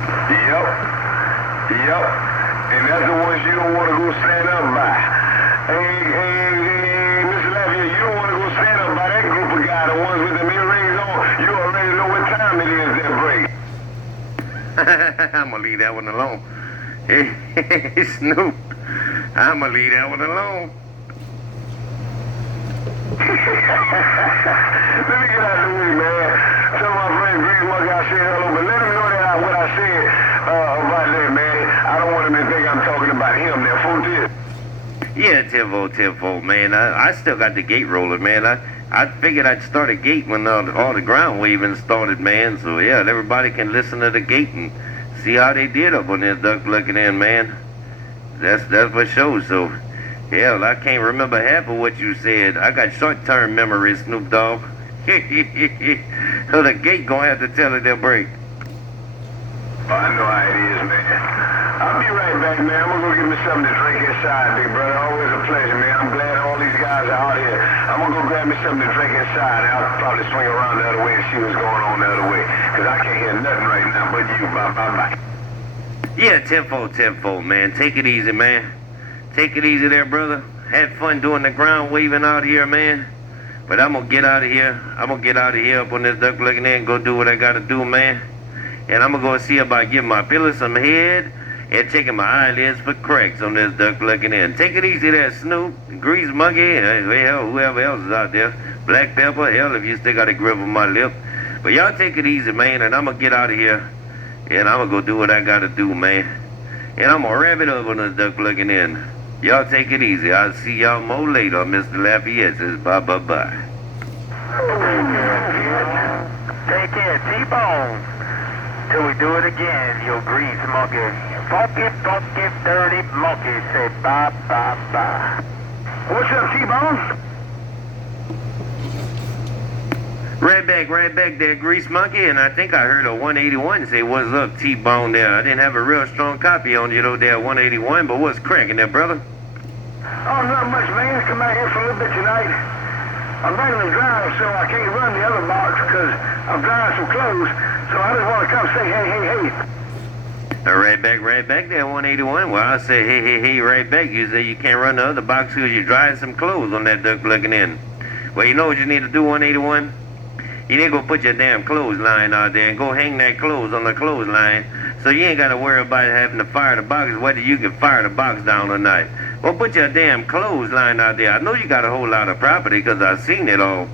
Yep. And that's the ones you don't want to go stand up by. Hey, Mr. Laviette, you don't want to go stand up by that group of guys, the ones with them earrings on. You already know what time it is that break. I'm gonna leave that one alone. Hey, Snoop. I'ma leave that one alone. Let me get out of the way, man. Tell my friend Grease Monkey I said hello, but let him know that what I said about that, man. I don't want him to think I'm talking about him there. Full tip. Yeah, tenfold, man. I still got the gate rolling, man. I figured I'd start a gate when all the ground waving started, man. So yeah, everybody can listen to the gate and see how they did up on this duck looking in, man. That's for sure. So yeah, well, I can't remember half of what you said. I got short-term memory, Snoop Dogg. So the gate gonna have to tell it their break. Oh, I know how it is, man. I'll be right back, man. I'm gonna go get me something to drink inside, big brother. Always a pleasure, man. I'm glad all these guys are out here. I'm gonna go grab me something to drink inside, and I'll probably swing around the other way and see what's going on the other way. Cause I can't hear nothing right now but you. Bye. Yeah, tenfold, man. Take it easy, man. Take it easy there, brother. Had fun doing the ground waving out here, man. But I'm gonna get out of here. I'm gonna get out of here up on this duck looking in and go do what I gotta do, man. And I'm gonna go see about giving my pillow some head and taking my eyelids for cracks on this duck looking in. Take it easy there, Snoop, Grease Monkey, hell, whoever else is out there. Black Pepper, hell, if you still got a grip on my lip. But y'all take it easy, man, and I'm gonna get out of here. And I'm gonna go do what I gotta do, man. And I'm gonna wrap it up on this duck looking in. Y'all take it easy. I'll see y'all more later, Mr. Lafayette says bye. Take care, T-Bone. Till we do it again, you grease monkey. Funky, dirty monkey. Say bye. What's up, T-Bone? Right back there, Grease Monkey, and I think I heard a 181 say, what's up, T-Bone there. I didn't have a real strong copy on you, though, there, 181, but what's cracking there, brother? Oh, not much, man. Come out here for a little bit tonight. I'm running the drive, so I can't run the other box because I'm drying some clothes. So I just want to come say hey. Right back there, 181. Well, I'll say hey, right back. You say you can't run the other box because you're drying some clothes on that duck looking in. Well, you know what you need to do, 181? You need to go put your damn clothesline out there and go hang that clothes on the clothesline so you ain't got to worry about having to fire the box, whether you can fire the box down or not. Well, put your damn clothesline out there. I know you got a whole lot of property because I've seen it all.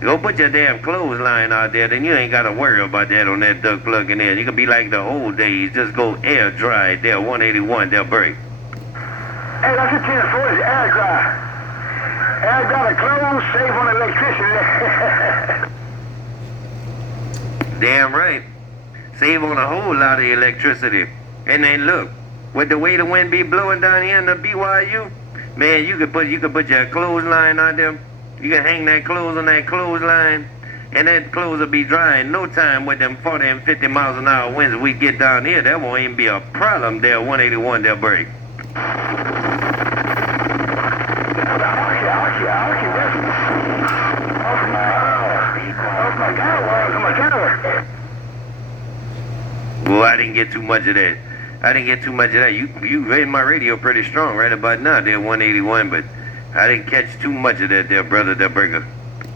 Go put your damn clothesline out there, then you ain't got to worry about that on that duck plugging in. You can be like the old days. Just go air dry there, 181, they'll break. Hey, that's a 10-4, it's air dry. Air dry the clothes, save on electricity. Damn right. Save on a whole lot of electricity. And then look, with the way the wind be blowing down here in the BYU, man, you could put your clothesline out there. You can hang that clothes on that clothesline, and that clothes will be dry in no time with them 40 and 50 miles an hour winds we get down here. That won't even be a problem there, 181, they'll break. Well, I didn't get too much of that. You rated my radio pretty strong right about now there, 181, but I didn't catch too much of that there, brother, that breaker.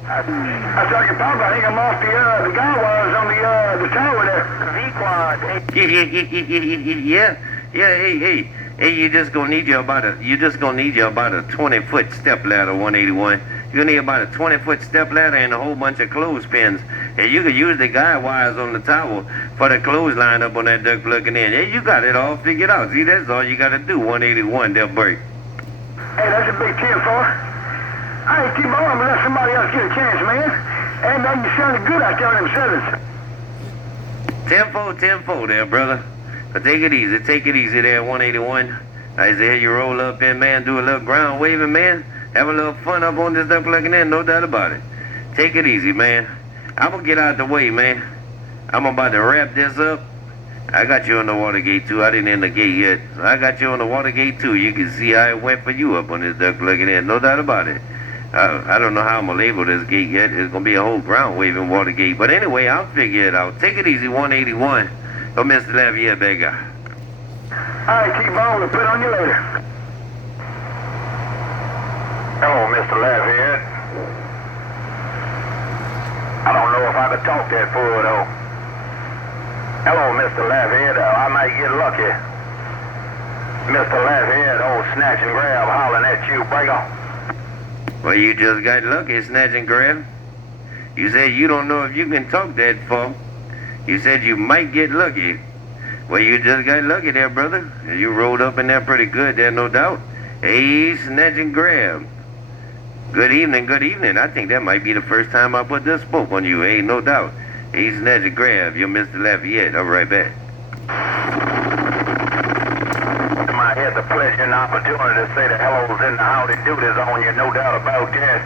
I talking about, I think I'm off the guy wires on the tower there. V-Quad. Yeah, hey, you just gonna need you about a 20-foot step ladder, 181. You're gonna need about a 20-foot step ladder and a whole bunch of clothespins. And you can use the guy wires on the tower for the clothesline up on that duck looking in. Yeah, you got it all figured out. See, that's all you gotta do, 181, they'll break. Hey, that's a big 10-4. I ain't keep on, I'm gonna let somebody else get a chance, man. And then you sounded good out there on them sevens. 10-4 there, brother. But take it easy there, 181. Nice to hear you roll up in, man, do a little ground waving, man. Have a little fun up on this duck looking in, no doubt about it. Take it easy, man. I'm gonna get out the way, man. I'm about to wrap this up. I got you on the Watergate too. I didn't end the gate yet. So I got you on the Watergate too. You can see how it went for you up on this duck looking in, no doubt about it. I don't know how I'm gonna label this gate yet. It's gonna be a whole ground waving Watergate. But anyway, I'll figure it out. Take it easy, 181. Oh, Mr. Lafayette, bad guy. All right, T-Bone, we'll put on you later. Hello, Mr. Lafayette. I don't know if I could talk that fool, though. Hello, Mr. Lafayette. I might get lucky. Mr. Lafayette, old snatch and grab, hollering at you, Breaker. Well, you just got lucky, snatch and grab. You said you don't know if you can talk that far. You said you might get lucky. Well, you just got lucky there, brother. You rolled up in there pretty good there, no doubt. Hey, snatch and grab. Good evening, good evening. I think that might be the first time I put this spoke on you, hey, no doubt. Hey, snatch and grab. You're Mr. Lafayette. I'll be right back. I had the pleasure and opportunity to say the hellos and the howdy doodies on you, no doubt about that.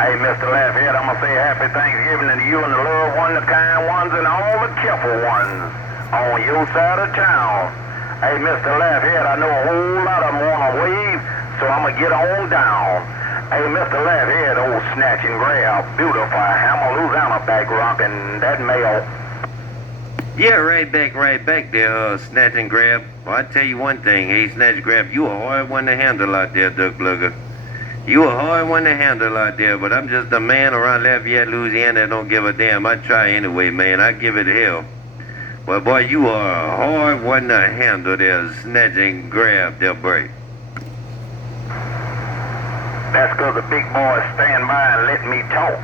Hey, Mr. Lafayette, I'm going to say happy Thanksgiving to you and the loved one, the kind ones, and all the careful ones on your side of town. Hey, Mr. Lafayette, I know a whole lot of them want to wave, so I'm going to get on down. Hey, Mr. Lafayette, old snatch and grab, beautiful Hammer, Louisiana back rockin' that mail. Yeah, right back there, snatch and grab. Well, I tell you one thing, hey, snatch and grab, you a hard one to handle out there, Duck Blugger. You a hard one to handle out there, but I'm just a man around Lafayette, Louisiana that don't give a damn. I try anyway, man. I give it hell. But boy, you are a hard one to handle there, snatch and grab there, boy. That's because the big boys stand by and let me talk.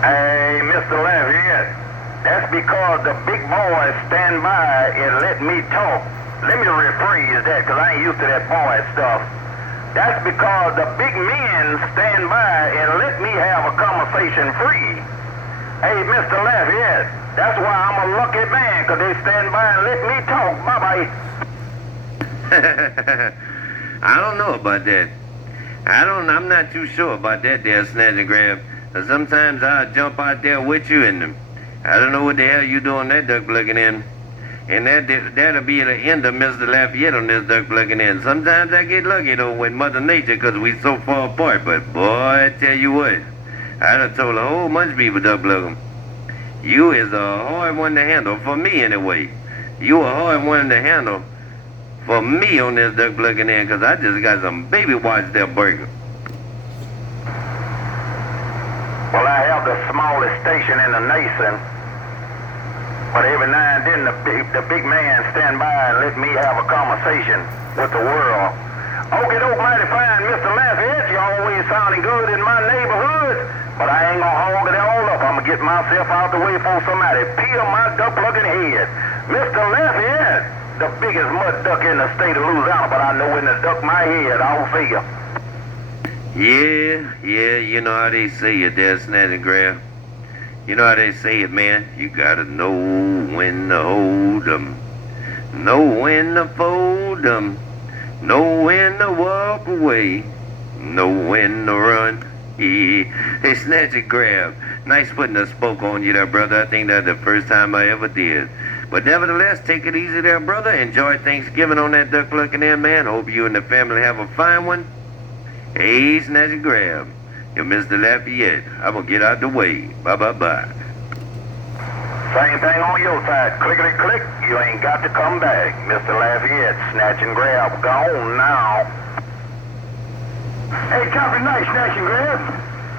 Hey, Mr. Lafayette, that's because the big boys stand by and let me talk. Let me rephrase that, because I ain't used to that boy stuff. That's because the big men stand by and let me have a conversation free. Hey, Mr. Lafayette, that's why I'm a lucky man, because they stand by and let me talk. Bye-bye. I don't know about that. I'm not too sure about that there, snatch and grab. Sometimes I'll jump out there with you and I don't know what the hell you doing that duck looking in. And that'll be the end of Mr. Lafayette on this duck looking in. Sometimes I get lucky though with Mother Nature because we so far apart. But boy, I tell you what, I done told a whole bunch of people, duck looking. You is a hard one to handle, for me anyway. You a hard one to handle for me on this duck looking in because I just got some baby watch there burger. Well, I have the smallest station in the nation, but every now and then the big man stand by and let me have a conversation with the world. Okay, doke, mighty fine, Mr. Lafayette, you always sounding good in my neighborhood, but I ain't gonna hog it all up. I'm gonna get myself out the way for somebody peel my duck plugging head. Mr. Lafayette, the biggest mud duck in the state of Louisiana, but I know when to duck my head, I'll see you. Yeah, you know how they say it there, snatch and grab. You know how they say it, man. You gotta know when to hold 'em, know when to fold 'em, know when to walk away, know when to run. Yeah. Hey, snatch and grab. Nice putting a spoke on you there, brother. I think that's the first time I ever did. But nevertheless, take it easy there, brother. Enjoy Thanksgiving on that duck looking in, man. Hope you and the family have a fine one. Hey, snatch and grab. You're Mr. Lafayette. I'm gonna get out the way. Bye-bye-bye. Same thing on your side. Clickety-click. You ain't got to come back. Mr. Lafayette, snatch and grab. Gone now. Hey, copy night, snatch and grab.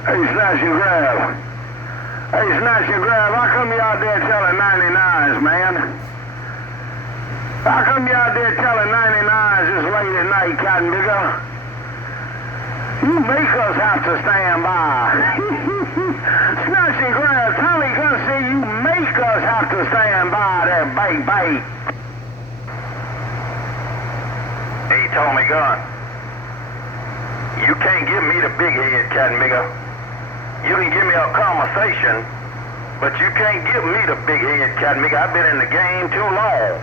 Hey, snatch and grab. Hey, snatch and grab. How come you out there telling 99s, man? How come you out there telling 99s this late at night, Cotton Digger? You make us have to stand by. Snatch and grab, Tommy Gunn say you make us have to stand by that bait. Hey, Tommy Gunn. You can't give me the big head, Cotton Digger. You can give me a conversation, but you can't give me the big head, Cotton Digger. I've been in the game too long.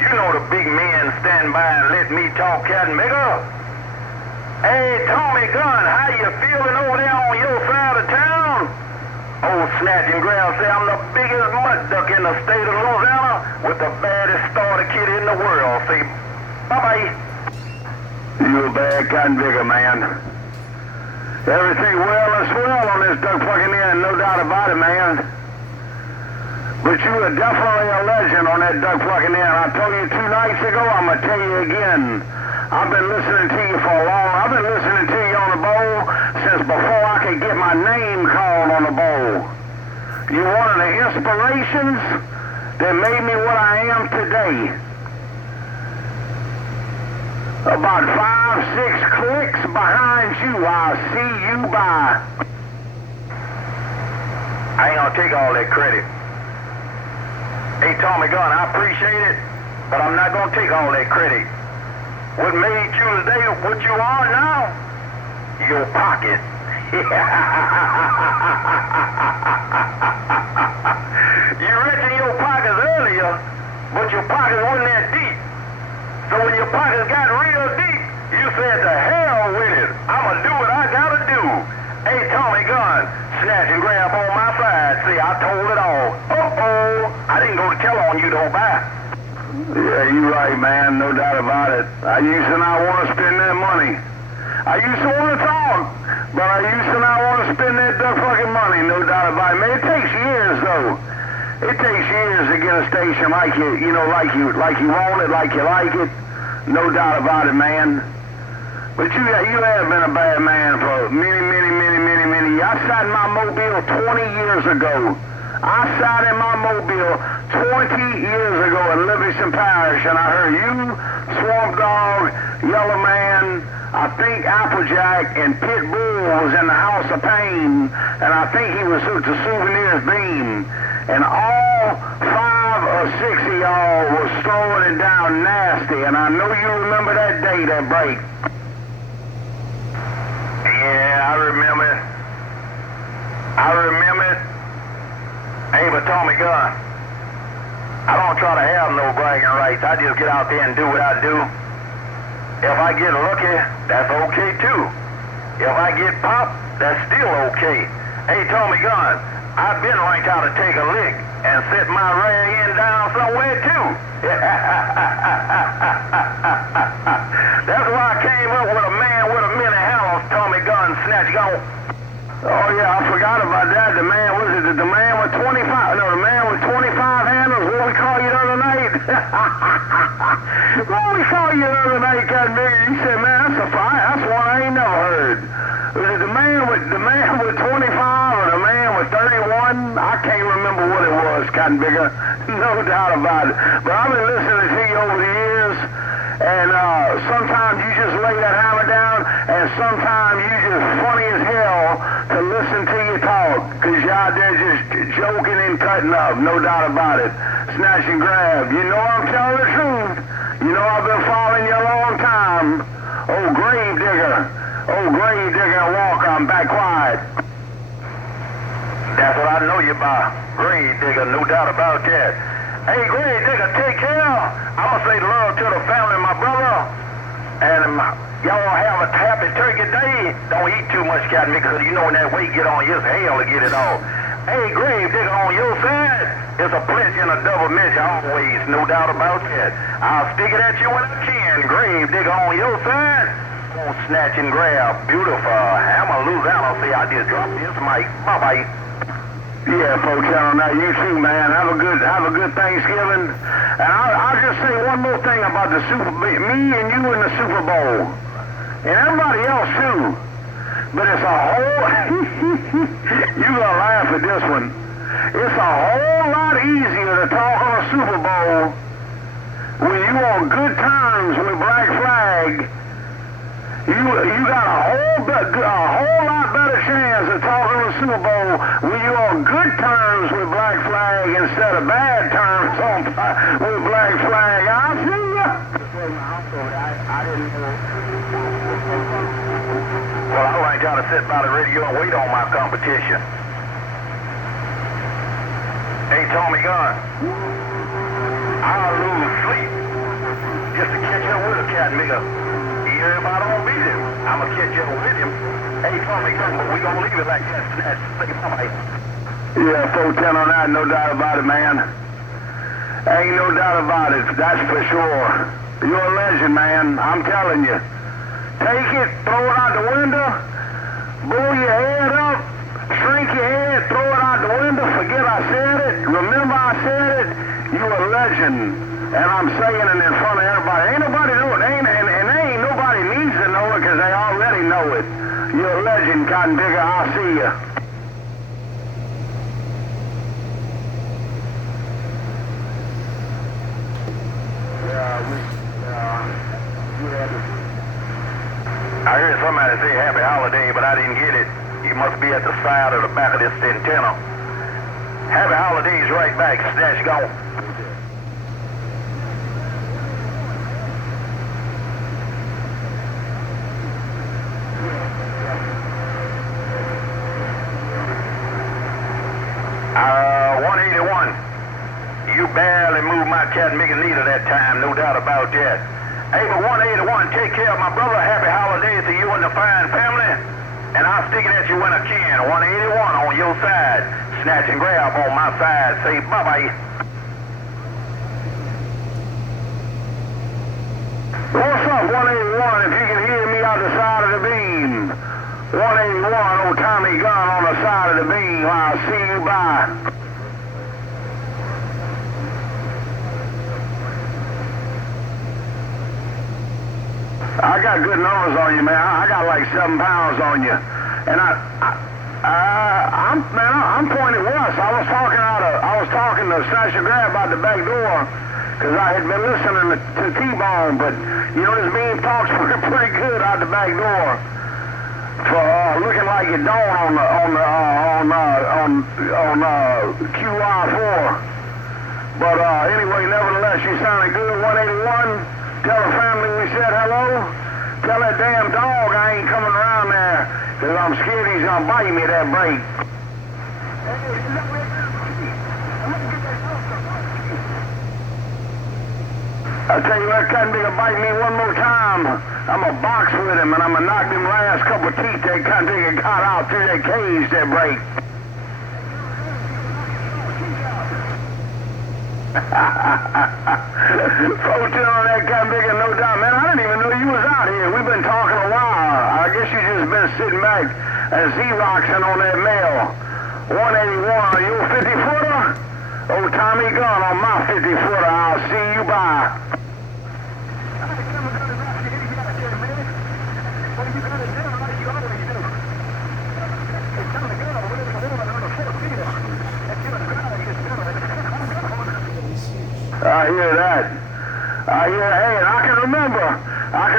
You know the big men stand by and let me talk, Cotton Digger. Hey, Tommy Gunn, how you feeling over there on your side of town? Old snatch and grab say I'm the biggest mud duck in the state of Louisiana with the baddest starter kid in the world. Say, bye-bye. You a bad Cotton Digger, man. Everything well and swell on this duck plugging in, no doubt about it, man. But you are definitely a legend on that duck plugging in. I told you 2 nights ago, I'm going to tell you again. I've been listening to you for a long. I've been listening to you on the bowl since before I could get my name called on the bowl. You're one of the inspirations that made me what I am today. About 5-6 clicks behind you. I'll see you by. I ain't gonna take all that credit. Hey, Tommy Gunn, I appreciate it, but I'm not gonna take all that credit. What made you today what you are now? Your pocket. You reached in your pockets earlier, but your pockets wasn't that deep. So when your pockets got real deep, you said to hell with it. I'ma do what I gotta do. Hey, Tommy Gunn, snatch and grab on my side. See, I told it all. Uh-oh, I didn't go to tell on you, don't buy. Yeah, you're right, man. No doubt about it. I used to not want to spend that money. I used to want to talk, but I used to not want to spend that fucking money. No doubt about it. Man, it takes years, though. It takes years to get a station like you know, like you want it, like you like it. No doubt about it, man. But you have been a bad man for many. I sat in my mobile 20 years ago. I sat in my mobile 20 years ago in Livingston Parish, and I heard you, Swamp Dog, Yellow Man, I think Applejack, and Pitbull was in the House of Pain, and I think he was to Souvenirs Beam. And all 5 or 6 of y'all was throwing it down nasty, and I know you remember that day, that break. Yeah, I remember it. Hey, but Tommy Gunn, I don't try to have no bragging rights. I just get out there and do what I do. If I get lucky, that's okay too. If I get popped, that's still okay. Hey, Tommy Gunn, I've been learned how to take a lick and set my rear end down somewhere too. That's why I came up with a man with a many handles, Tommy Gunn, snatch gun. Oh yeah, I forgot about that. The man, what is it? The man with 25? No, the man with 25 handles. What we call you the other night? What we call you the other night, Cat Nigger? You said, man, that's one I ain't never heard. Was it the man with 25 or the man with 31? I can't remember what it was, Cotton Bigger. No doubt about it. But I've been listening to you over the years, and sometimes you just lay that hammer down, and sometimes you just funny as hell to listen to you talk, because you're out there just joking and cutting up, no doubt about it. Snatch and grab. You know I'm telling the truth. You know I've been following you a long time. Oh, grave digger, Walker, I'm back quiet. That's what I know you by. Grave digger, no doubt about that. Hey, grave digger, take care. I'm going to say love to the family, my brother. And y'all have a happy turkey day. Don't eat too much, Captain, because you know when that weight get on you, it's hell to get it off. Hey, grave digger on your side, it's a plenty and a double measure always, no doubt about that. I'll stick it at you when I can. Grave digger on your side. Snatch and grab. Beautiful. Hammer loose out. See, I just dropped this mic. Bye-bye. Yeah, folks, now you too, man. Have a good Thanksgiving. And I'll just say one more thing about the Super Bowl. Me and you in the Super Bowl. And everybody else too. But it's a whole... you gonna laugh at this one. It's a whole lot easier to talk on a Super Bowl when you on good terms with Black Flag. You got a whole lot better chance of talking to the Super Bowl when you're on good terms with Black Flag instead of bad terms with Black Flag. I see ya. Well, I like how to sit by the radio and wait on my competition. Hey, Tommy Gunn, I'll lose sleep just to catch up with a cat nigga. Even if I don't beat him, I'm going to catch up with him. Hey, Tommy Gunn, but we going to leave it like that. Say bye-bye. Yeah, 410 on that, no doubt about it, man. Ain't no doubt about it, that's for sure. You're a legend, man, I'm telling you. Take it, throw it out the window, blow your head up, shrink your head, throw it out the window, forget I said it, remember I said it, you're a legend. And I'm saying it in front of everybody. Ain't nobody know it, and ain't nobody needs to know it because they already know it. You're a legend, Cotton Digger, I'll see you. Yeah, we had to I heard somebody say happy holiday, but I didn't get it. You must be at the side or the back of this antenna. Happy holidays right back, snatch gone. You barely moved my cat and Mickey Needle that time, no doubt about that. Hey, but 181, take care of my brother. Happy holidays to you and the fine family. And I'll stick it at you when I can. 181 on your side. Snatch and grab on my side. Say bye-bye. What's up, 181, if you can hear me out the side of the beam? 181, old Tommy Gunn on the side of the beam. I'll see you, bye. I got good numbers on you, man. I got like 7 pounds on you, and I'm pointed west. I was talking to Snatch and Grab about the back door, because I had been listening to T-Bone, but you know this beam talks pretty good out the back door for looking like you don't on QI4. But anyway, nevertheless, you sounded good. 181. Tell the family we said hello. Tell that damn dog I ain't coming around there, because I'm scared he's going to bite me that break. I tell you what, Cotton Bigger bite me one more time, I'm going to box with him, and I'm going to knock them last couple of teeth that Cotton Bigger got out through that cage that break. Photon on that Cotton Bigger, no doubt. Man, I didn't even know you was out here. We've been talking a while. I guess you just been sitting back and Xeroxing on that mail. 181, are you a 50-footer? Old Tommy Gunn on my 50-footer. I'll see you, bye. I hear that. Hey, and I can remember. I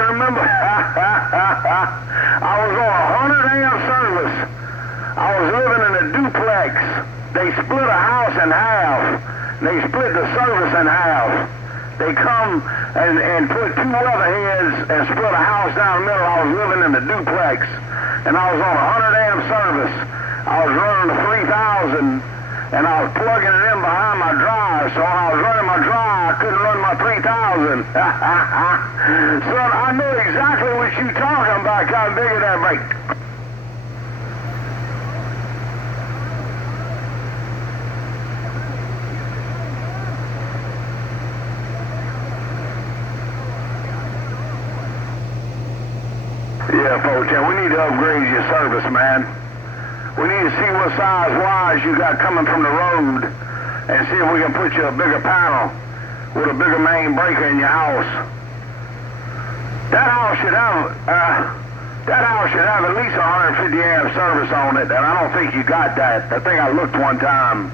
was on a 100-amp service. I was living in a duplex. They split a house in half. They split the service in half. They come and put 2 other heads and split a house down the middle. I was living in the duplex, and I was on a 100-amp service. I was running the 3000. And I was plugging it in behind my drive, so when I was running my drive, I couldn't run my 3000. Son, I know exactly what you're talking about, Cotton Bigger that break. Yeah, folks, we need to upgrade your service, man. We need to see what size wires you got coming from the road and see if we can put you a bigger panel with a bigger main breaker in your house. That house should have at least 150 amp service on it, and I don't think you got that. I think I looked one time.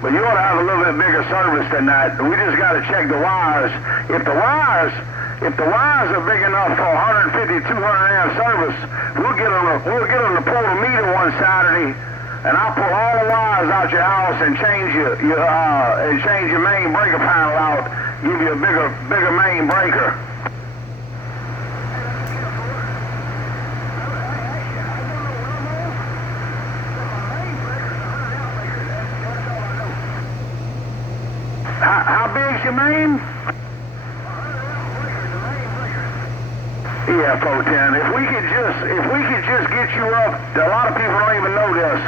But you ought to have a little bit bigger service than that. We just got to check the wires. If the wires are big enough for 150, 200 amp service, we'll get them to pull the meter one Saturday, and I'll pull all the wires out your house and change your main breaker panel out, give you a bigger main breaker. How big's your main? Yeah, Photon. If we could just get you up, a lot of people don't even know this,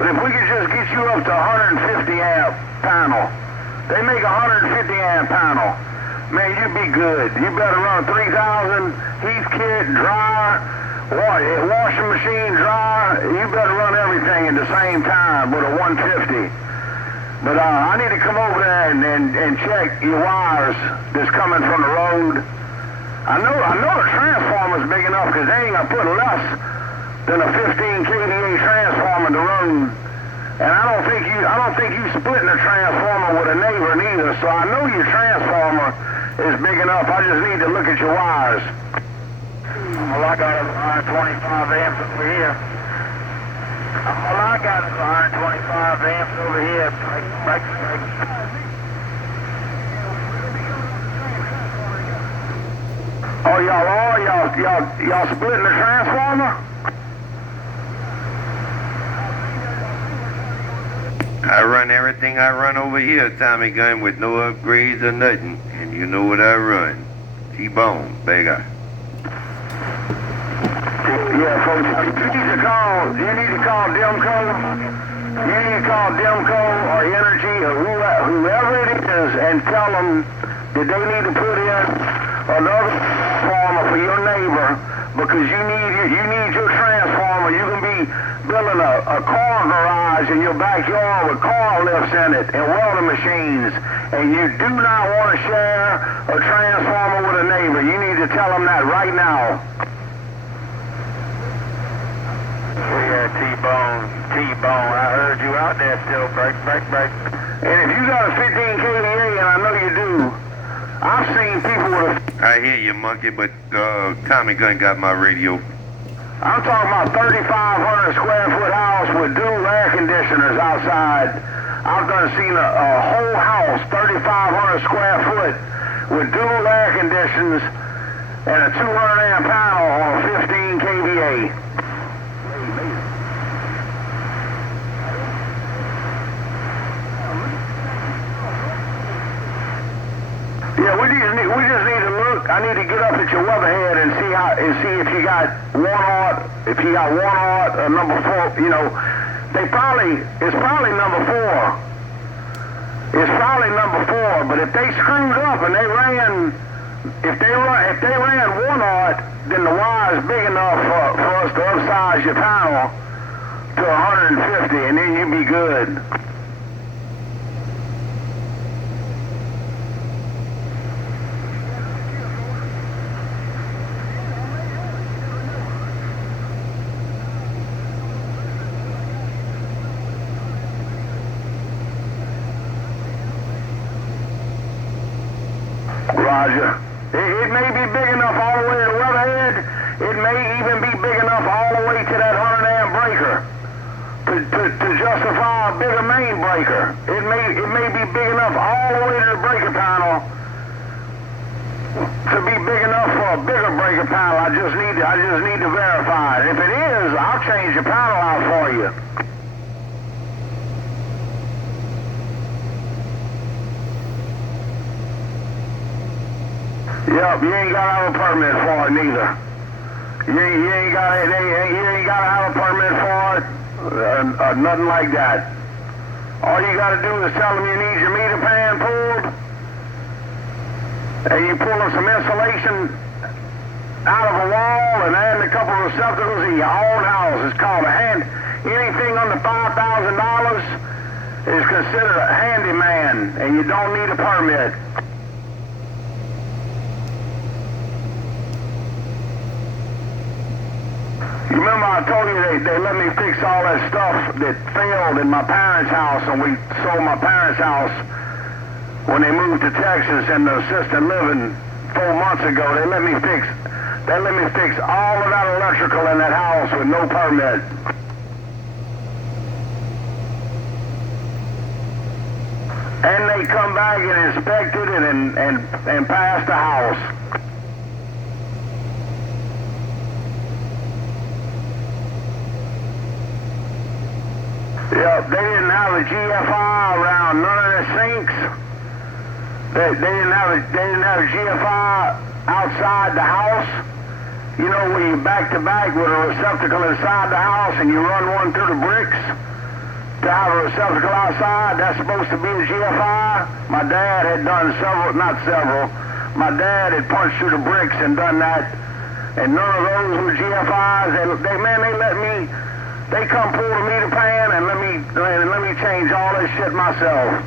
but if we could just get you up to 150 amp panel, they make a 150 amp panel. Man, you'd be good. You better run 3000 heat kit, dryer, washing machine, dryer. You better run everything at the same time with a 150. But I need to come over there and check your wires that's coming from the road. I know the transformer's big enough because they ain't gonna put less than a 15 kVA transformer in the road. And I don't think you splitting a transformer with a neighbor neither. So I know your transformer is big enough. I just need to look at your wires. All I got is 125 amps over here. All I got is 125 amps over here. Break. Oh, y'all splitting the transformer? I run everything I run over here, Tommy Gun, with no upgrades or nothing. And you know what I run. T-Bone, big guy. Yeah, folks, you need to call Demco. You need to call Demco or Energy or whoever it is and tell them that they need to put in another transformer for your neighbor because you need your transformer. You can be building a car garage in your backyard with car lifts in it and welding machines, and you do not want to share a transformer with a neighbor. You need to tell them that right now. Yeah, T-Bone, I heard you out there still. Break. And if you got a 15 kVA, and I know you do, I've seen people with a... I hear you, monkey, but Tommy Gun got my radio. I'm talking about 3,500 square foot house with dual air conditioners outside. I've done seen a whole house, 3,500 square foot, with dual air conditions and a 200 amp panel on 15 kVA. Yeah, we just need to look. I need to get up at your weatherhead and see if you got one art or number 4. You know, it's probably number 4. It's probably number 4. But if they screwed up and if they ran one art, then the wire is big enough for us to upsize your panel to 150, and then you'd be good. Roger. It may be big enough all the way to the weatherhead. It may even be big enough all the way to that 100 amp breaker to justify a bigger main breaker. It may be big enough all the way to the breaker panel to be big enough for a bigger breaker panel. I just need to verify it. If it is, I'll change the panel out for you. Yep, you ain't got to have a permit for it neither. You ain't got to have a permit for it, nothing like that. All you got to do is tell them you need your meter pan pulled, and you pull some insulation out of a wall and add a couple of receptacles in your own house. It's called a anything under $5,000 is considered a handyman, and you don't need a permit. You remember I told you they let me fix all that stuff that failed in my parents' house, and we sold my parents' house when they moved to Texas in the assisted living 4 months ago. They let me fix all of that electrical in that house with no permit. And they come back and inspected it and passed the house. Yep, they didn't have a GFI around none of the sinks. They didn't have a GFI outside the house. You know, where you back to back with a receptacle inside the house and you run one through the bricks to have a receptacle outside. That's supposed to be a GFI. My dad had done my dad had punched through the bricks and done that, and none of those were GFIs. They come pull the meter pan and let me change all this shit myself.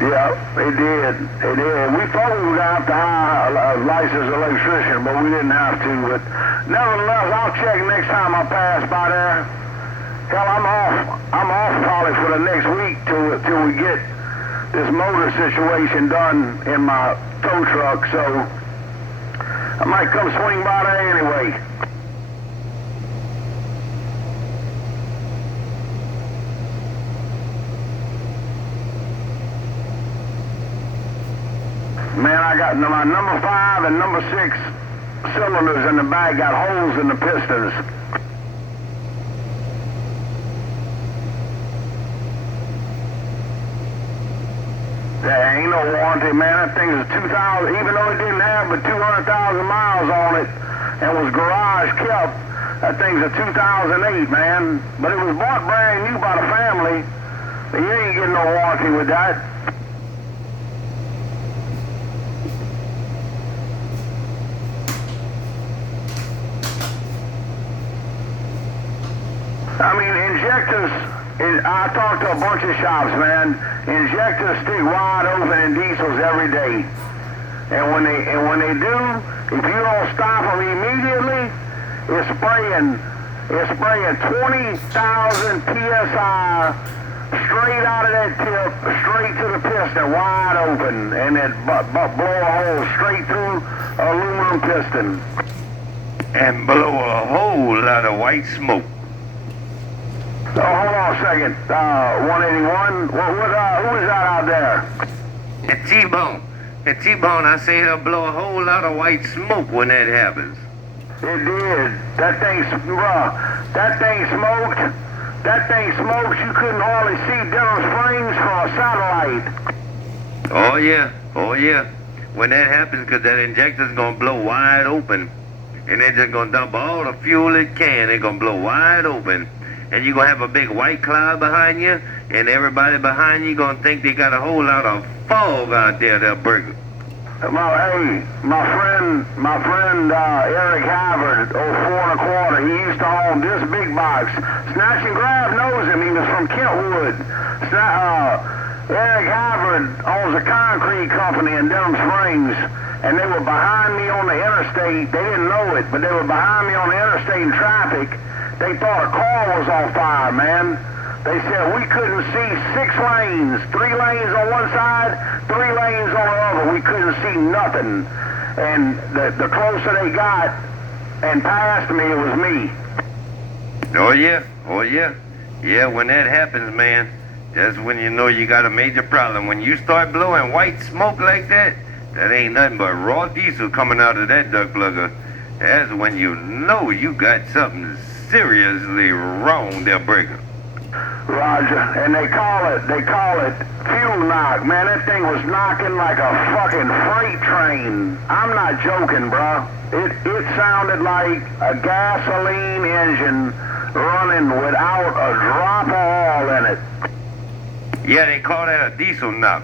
Yeah, it did. We thought we were going to have to hire a licensed electrician, but we didn't have to. But nevertheless, I'll check next time I pass by there. Hell, I'm off probably for the next week till we get this motor situation done in my tow truck, so I might come swing by there anyway. Man, I got my number 5 and number 6 cylinders in the back, got holes in the pistons. There ain't no warranty, man. That thing is 2,000, even though it didn't have but 200,000 miles on it and was garage kept, that thing's a 2008, man. But it was bought brand new by the family. You ain't getting no warranty with that. I mean, injectors, I talked to a bunch of shops, man. Injectors stick wide open in diesels every day. And when they do, if you don't stop them immediately, it's spraying 20,000 PSI straight out of that tip, straight to the piston, wide open, and it blow a hole straight through aluminum piston. And blow a whole lot of white smoke. Oh, hold on a second. 181. Who is that out there? And T-Bone. And T-Bone, I say he'll blow a whole lot of white smoke when that happens. It did. That thing smoked. That thing smoked. You couldn't hardly see Denham Springs from a satellite. Oh yeah. Oh yeah. When that happens, because that injector's gonna blow wide open, and they're just gonna dump all the fuel it can. They're gonna blow wide open. And you're going to have a big white cloud behind you, and everybody behind you going to think they got a whole lot of fog out there, that burger. My friend Eric Havard, 4 1/4, he used to own this big box. Snatch and Grab knows him. He was from Kentwood. Eric Havard owns a concrete company in Denham Springs, and they were behind me on the interstate. They didn't know it, but they were behind me on the interstate in traffic. They thought a car was on fire, man. They said we couldn't see 6 lanes, 3 lanes on one side, 3 lanes on the other. We couldn't see nothing. And the closer they got and passed me, it was me. Oh yeah, oh yeah. Yeah, when that happens, man, that's when you know you got a major problem. When you start blowing white smoke like that, that ain't nothing but raw diesel coming out of that duck plugger. That's when you know you got something seriously wrong there, Breaker. Roger, and they call it fuel knock. Man, that thing was knocking like a fucking freight train. I'm not joking, bro. It sounded like a gasoline engine running without a drop of oil in it. Yeah, they call that a diesel knock.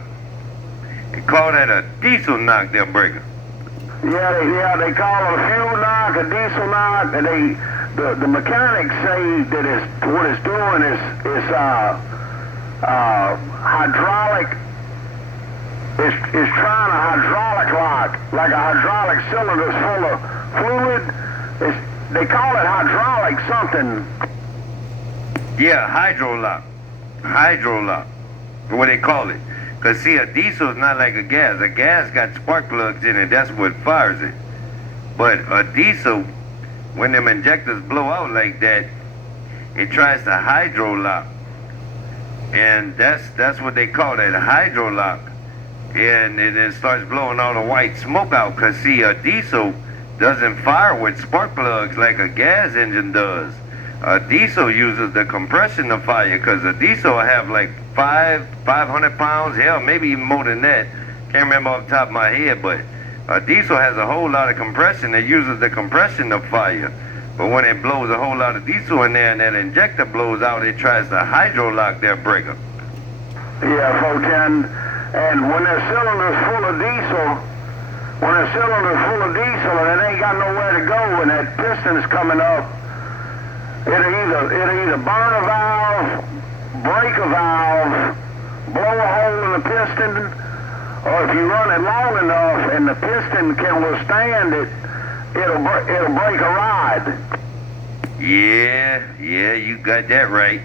They call that a diesel knock there, Breaker. Yeah, they call it a fuel knock, a diesel knock, and the mechanics say that what it's doing is hydraulic. It's trying to hydraulic lock, like a hydraulic cylinder's full of fluid. They call it hydraulic something. Yeah, hydrolock. Hydrolock. What they call it. Because, see, a diesel is not like a gas. A gas got spark plugs in it. That's what fires it. But a diesel, when them injectors blow out like that, it tries to hydrolock. And that's what they call that, a hydrolock. And it starts blowing all the white smoke out. Because, see, a diesel doesn't fire with spark plugs like a gas engine does. A diesel uses the compression to fire, because a diesel will have like 500 pounds, hell, maybe even more than that. Can't remember off the top of my head, but a diesel has a whole lot of compression. It uses the compression to fire. But when it blows a whole lot of diesel in there and that injector blows out, it tries to hydrolock their breaker. Yeah, 410. And when their cylinder's full of diesel, and it ain't got nowhere to go, and that piston's coming up, it'll either burn a valve, break a valve, blow a hole in the piston, or if you run it long enough and the piston can withstand it, it'll break a rod. Yeah, you got that right.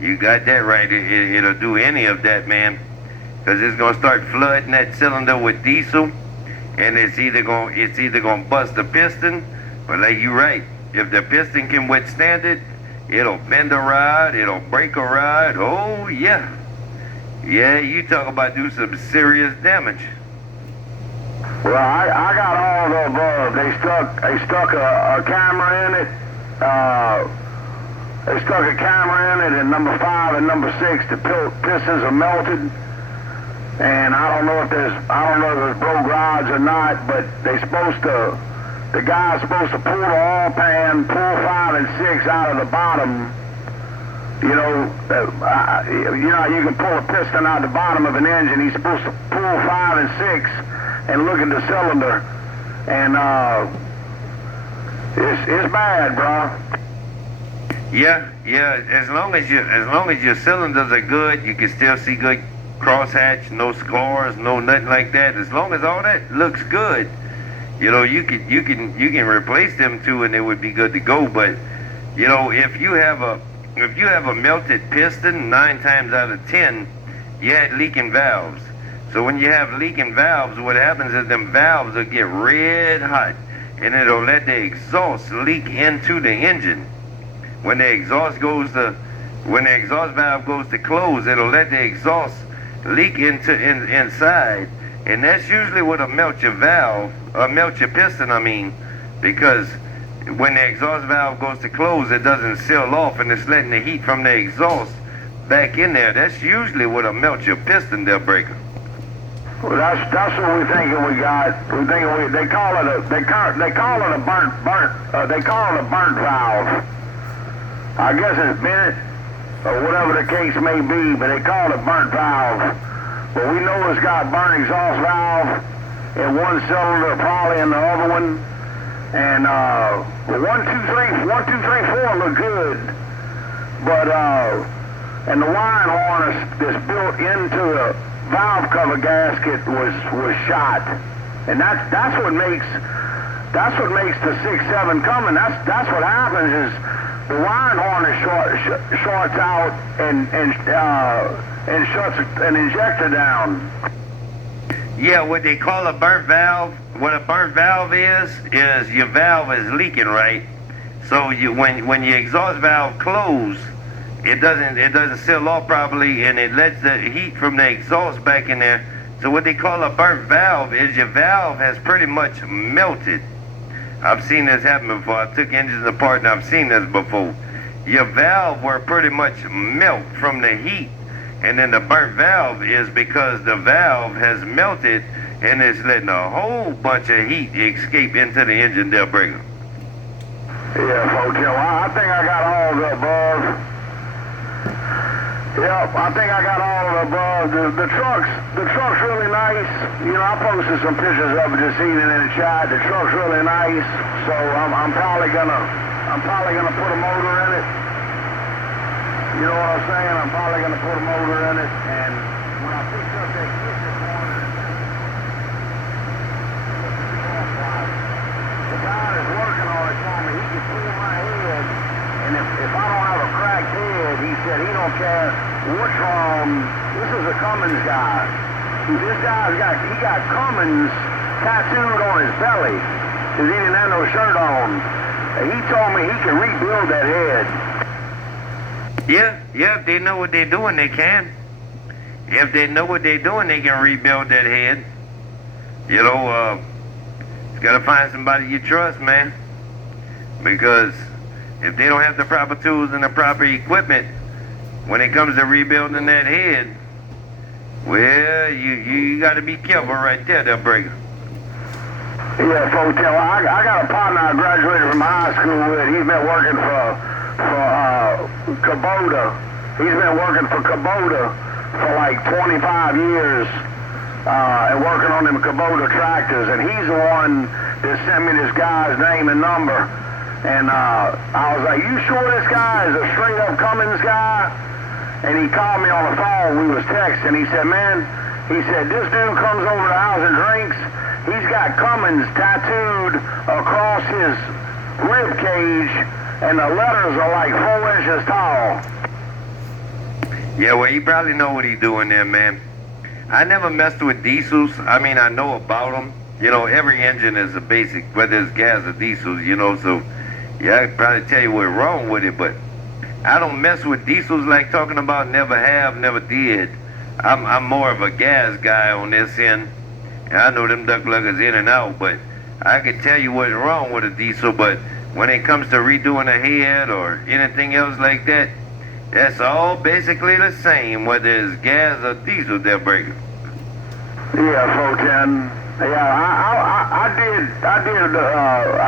You got that right. It'll do any of that, man. Because it's going to start flooding that cylinder with diesel, and it's either going to bust the piston, but like you right, if the piston can withstand it, it'll bend a rod, it'll break a rod. Oh, yeah. Yeah, you talk about do some serious damage. Well, I got all the above. They stuck a camera in it. They stuck a camera in it in number 5 and number 6. The pistons are melted. And I don't know if there's broke rods or not, but the guy's supposed to pull the oil pan, pull 5 and 6 out of the bottom. You know, you can pull a piston out the bottom of an engine. He's supposed to pull 5 and 6 and look at the cylinder, and it's bad, bro. Yeah. As long as your cylinders are good, you can still see good crosshatch, no scars, no nothing like that. As long as all that looks good, you know, you can replace them too, and it would be good to go. But you know, if you have a melted piston, 9 times out of 10, you had leaking valves. So when you have leaking valves, what happens is them valves will get red hot, and it'll let the exhaust leak into the engine. When the exhaust valve goes to close, it'll let the exhaust leak inside, and that's usually what'll melt your piston. Because when the exhaust valve goes to close, it doesn't seal off, and it's letting the heat from the exhaust back in there. That's usually what'll melt your piston, there, breaker. Well, that's what we're thinking we got. They call it a burnt valve. I guess it's bent or whatever the case may be, but they call it a burnt valve. But we know it's got a burnt exhaust valve in one cylinder, probably in the other one. And 1, 2, 3, 4 look good, but and the wiring harness that's built into the valve cover gasket was shot, and that's what makes the 6-7 coming. That's what happens is the wiring harness shorts out and shuts an injector down. Yeah, what they call a burnt valve. What a burnt valve is your valve is leaking, right? So when your exhaust valve closes, it doesn't seal off properly, and it lets the heat from the exhaust back in there. So what they call a burnt valve is your valve has pretty much melted. I've seen this happen before. I took engines apart and I've seen this before. Your valve will pretty much melt from the heat, and then the burnt valve is because the valve has melted and it's letting a whole bunch of heat escape into the engine, there, breaker. Yeah, folks, I think I got all of the above. Yep, I think I got all of the above. The truck's really nice. You know, I posted some pictures of it this evening in the chat. The truck's really nice, so I'm probably gonna put a motor in it. You know what I'm saying? I'm probably gonna put a motor in it, and when I picked up that kit this morning, the guy that's working on it told me he could pull my head, and if I don't have a cracked head, he said he don't care what's wrong. This is a Cummins guy. This guy's got Cummins tattooed on his belly because he didn't have no shirt on. And he told me he can rebuild that head. Yeah, if they know what they're doing, they can. If they know what they're doing, they can rebuild that head. You know, you gotta find somebody you trust, man. Because if they don't have the proper tools and the proper equipment, when it comes to rebuilding that head, well, you gotta be careful right there, that breaker. Yeah, folks, I got a partner I graduated from high school with. He's been working for Kubota. He's been working for Kubota for like 25 years and working on them Kubota tractors. And he's the one that sent me this guy's name and number. And I was like, you sure this guy is a straight up Cummins guy? And he called me on the phone. We was texting. He said, man, this dude comes over to the house and drinks. He's got Cummins tattooed across his rib cage, and the letters are like 4 inches tall. Yeah, well, he probably know what he's doing there, man. I never messed with diesels. I mean, I know about them. You know, every engine is a basic, whether it's gas or diesels, you know, so yeah, I could probably tell you what's wrong with it, but I don't mess with diesels like talking about, never have, never did. I'm more of a gas guy on this end. And I know them duck luggers in and out, but I could tell you what's wrong with a diesel, but when it comes to redoing a head or anything else like that, that's all basically the same, whether it's gas or diesel they're breaking. Yeah, 410. Yeah, I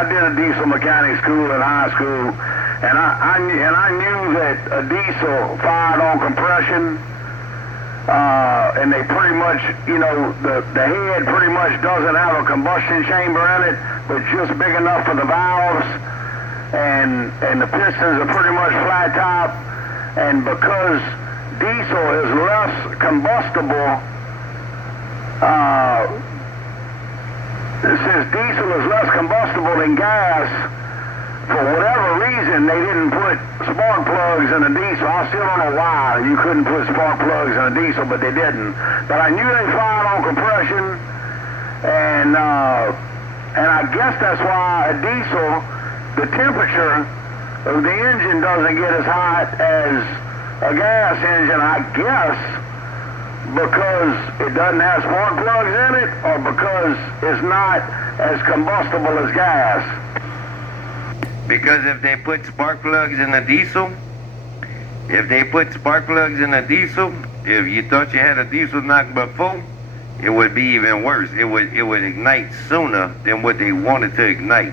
did a diesel mechanic school in high school, and I knew that a diesel fired on compression, and they pretty much, you know, the head pretty much doesn't have a combustion chamber in it, but just big enough for the valves, and the pistons are pretty much flat top, and because diesel is less combustible, since diesel is less combustible than gas, for whatever reason, they didn't put spark plugs in a diesel. I still don't know why you couldn't put spark plugs in a diesel, but they didn't. But I knew they fired on compression, and I guess that's why a diesel, the temperature of the engine doesn't get as hot as a gas engine, I guess, because it doesn't have spark plugs in it, or because it's not as combustible as gas. Because if they put spark plugs in a diesel, if you thought you had a diesel knock before, it would be even worse. It would ignite sooner than what they wanted to ignite.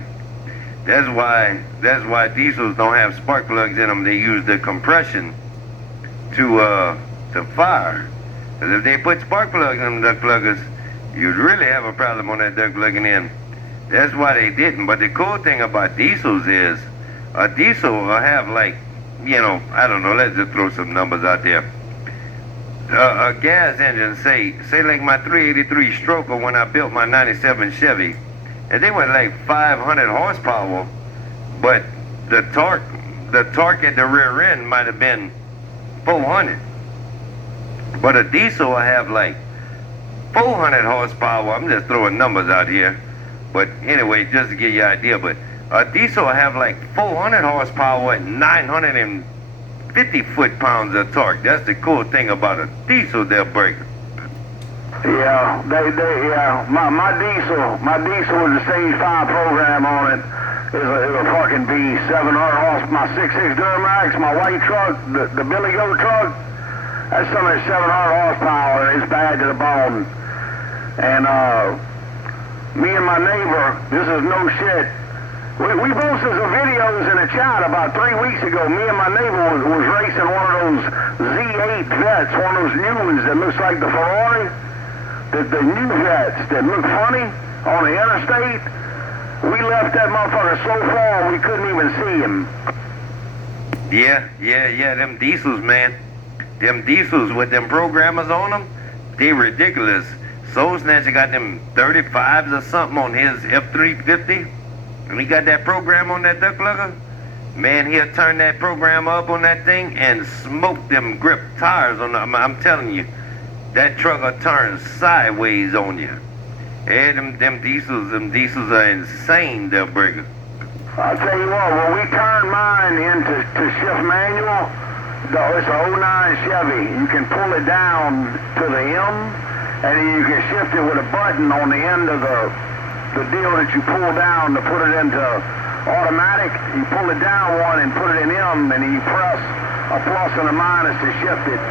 That's why diesels don't have spark plugs in them. They use the compression to fire. Because if they put spark plugs in them duck pluggers, you'd really have a problem on that duck plugging in. That's why they didn't. But the cool thing about diesels is a diesel will have, like, you know, I don't know, let's just throw some numbers out there. A gas engine, say like my 383 Stroker when I built my 97 Chevy, and they went like 500 horsepower, but the torque at the rear end might have been 400. But a diesel will have like 400 horsepower. I'm just throwing numbers out here. But anyway, just to give you an idea, but a diesel will have like 400 horsepower and 950 foot-pounds of torque. That's the cool thing about a diesel they're breaking. Yeah, my diesel with the stage 5 program on it is a fucking beast. 700 horsepower. My 6.6 Duramax, my white truck, the Billy Goat truck, that's something 700 horsepower. It's bad to the bone. And me and my neighbor, this is no shit. We posted some videos in a chat about 3 weeks ago. Me and my neighbor was racing one of those Z8 Vets, one of those new ones that looks like the Ferrari. The new Vets that look funny on the interstate. We left that motherfucker so far we couldn't even see him. Yeah, them diesels, man. Them diesels with them programmers on them, they ridiculous. Soul Snatcher got them 35s or something on his F-350. And he got that program on that duck lugger. Man, he'll turn that program up on that thing and smoke them grip tires on them. I'm telling you, that truck will turn sideways on you. Yeah, them diesels are insane, they'll break it. I'll tell you what, when we turned mine into shift manual, it's a 09 Chevy. You can pull it down to the M, and then you can shift it with a button on the end of the deal that you pull down to put it into automatic. You pull it down one and put it in M, and then you press a plus and a minus to shift it.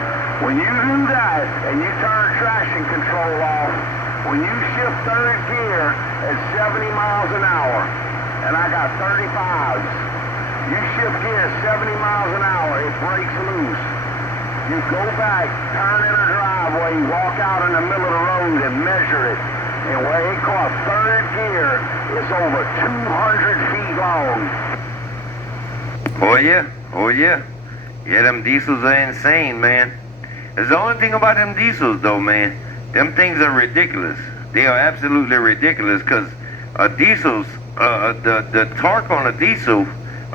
When you do that, and you turn traction control off, when you shift third gear at 70 miles an hour, and I got 35s, you shift gear 70 miles an hour, it breaks loose. You go back, turn in a driveway, walk out in the middle of the road and measure it. And where it caught third gear, it's over 200 feet long. Oh yeah. Yeah, them diesels are insane, man. It's the only thing about them diesels, though, man. Them things are ridiculous. They are absolutely ridiculous, because diesels, the torque on a diesel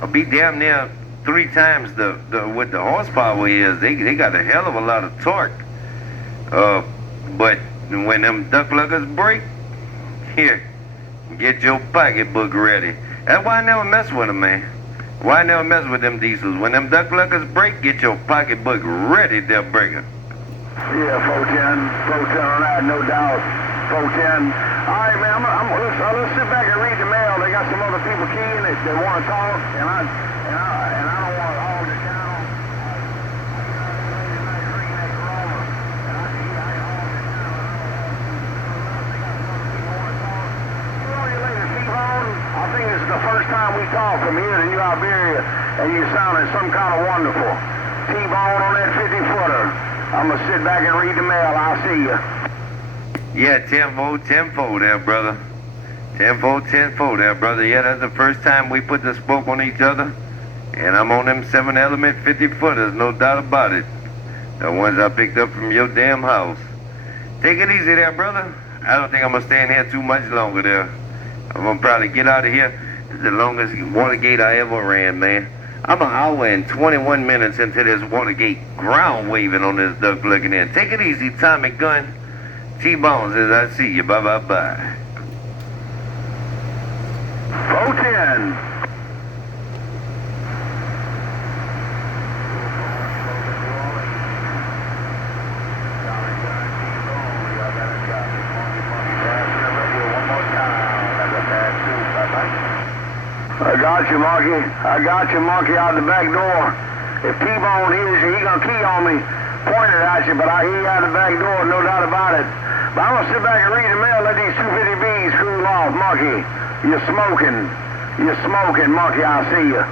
be damn near 3 times the what the horsepower is. They got a hell of a lot of torque. But when them duck luggers break, here, get your pocketbook ready. That's why I never mess with them, man. Why I never mess with them diesels? When them duck luggers break, get your pocketbook ready, they'll break it. Yeah, 410 on that, no doubt. 410. All right, man, let's sit back and read the mail. They got some other people keying that they want to talk, and I don't want to hog the channel. I think this is the first time we talk from here to New Iberia, and you sounded some kind of wonderful. T-Bone on that 50-footer. I'm going to sit back and read the mail. I'll see you. Yeah, 10-4 there, brother. 10-4 there, brother. Yeah, that's the first time we put the spoke on each other. And I'm on them 7-element 50-footers, no doubt about it. The ones I picked up from your damn house. Take it easy there, brother. I don't think I'm going to stay in here too much longer there. I'm going to probably get out of here. This is the longest Watergate I ever ran, man. I'm an hour and 21 minutes into this Watergate ground waving on this duck looking in. Take it easy, Tommy Gunn. T-Bones, as I see you. Bye-bye-bye. 410. I got you, monkey, out the back door. If T-Bone hears you, he gonna key on me, pointed at you, but I hear you out the back door, no doubt about it. But I'm gonna sit back and read the mail, let these 250Bs cool off, monkey. You're smoking, monkey, I'll see you.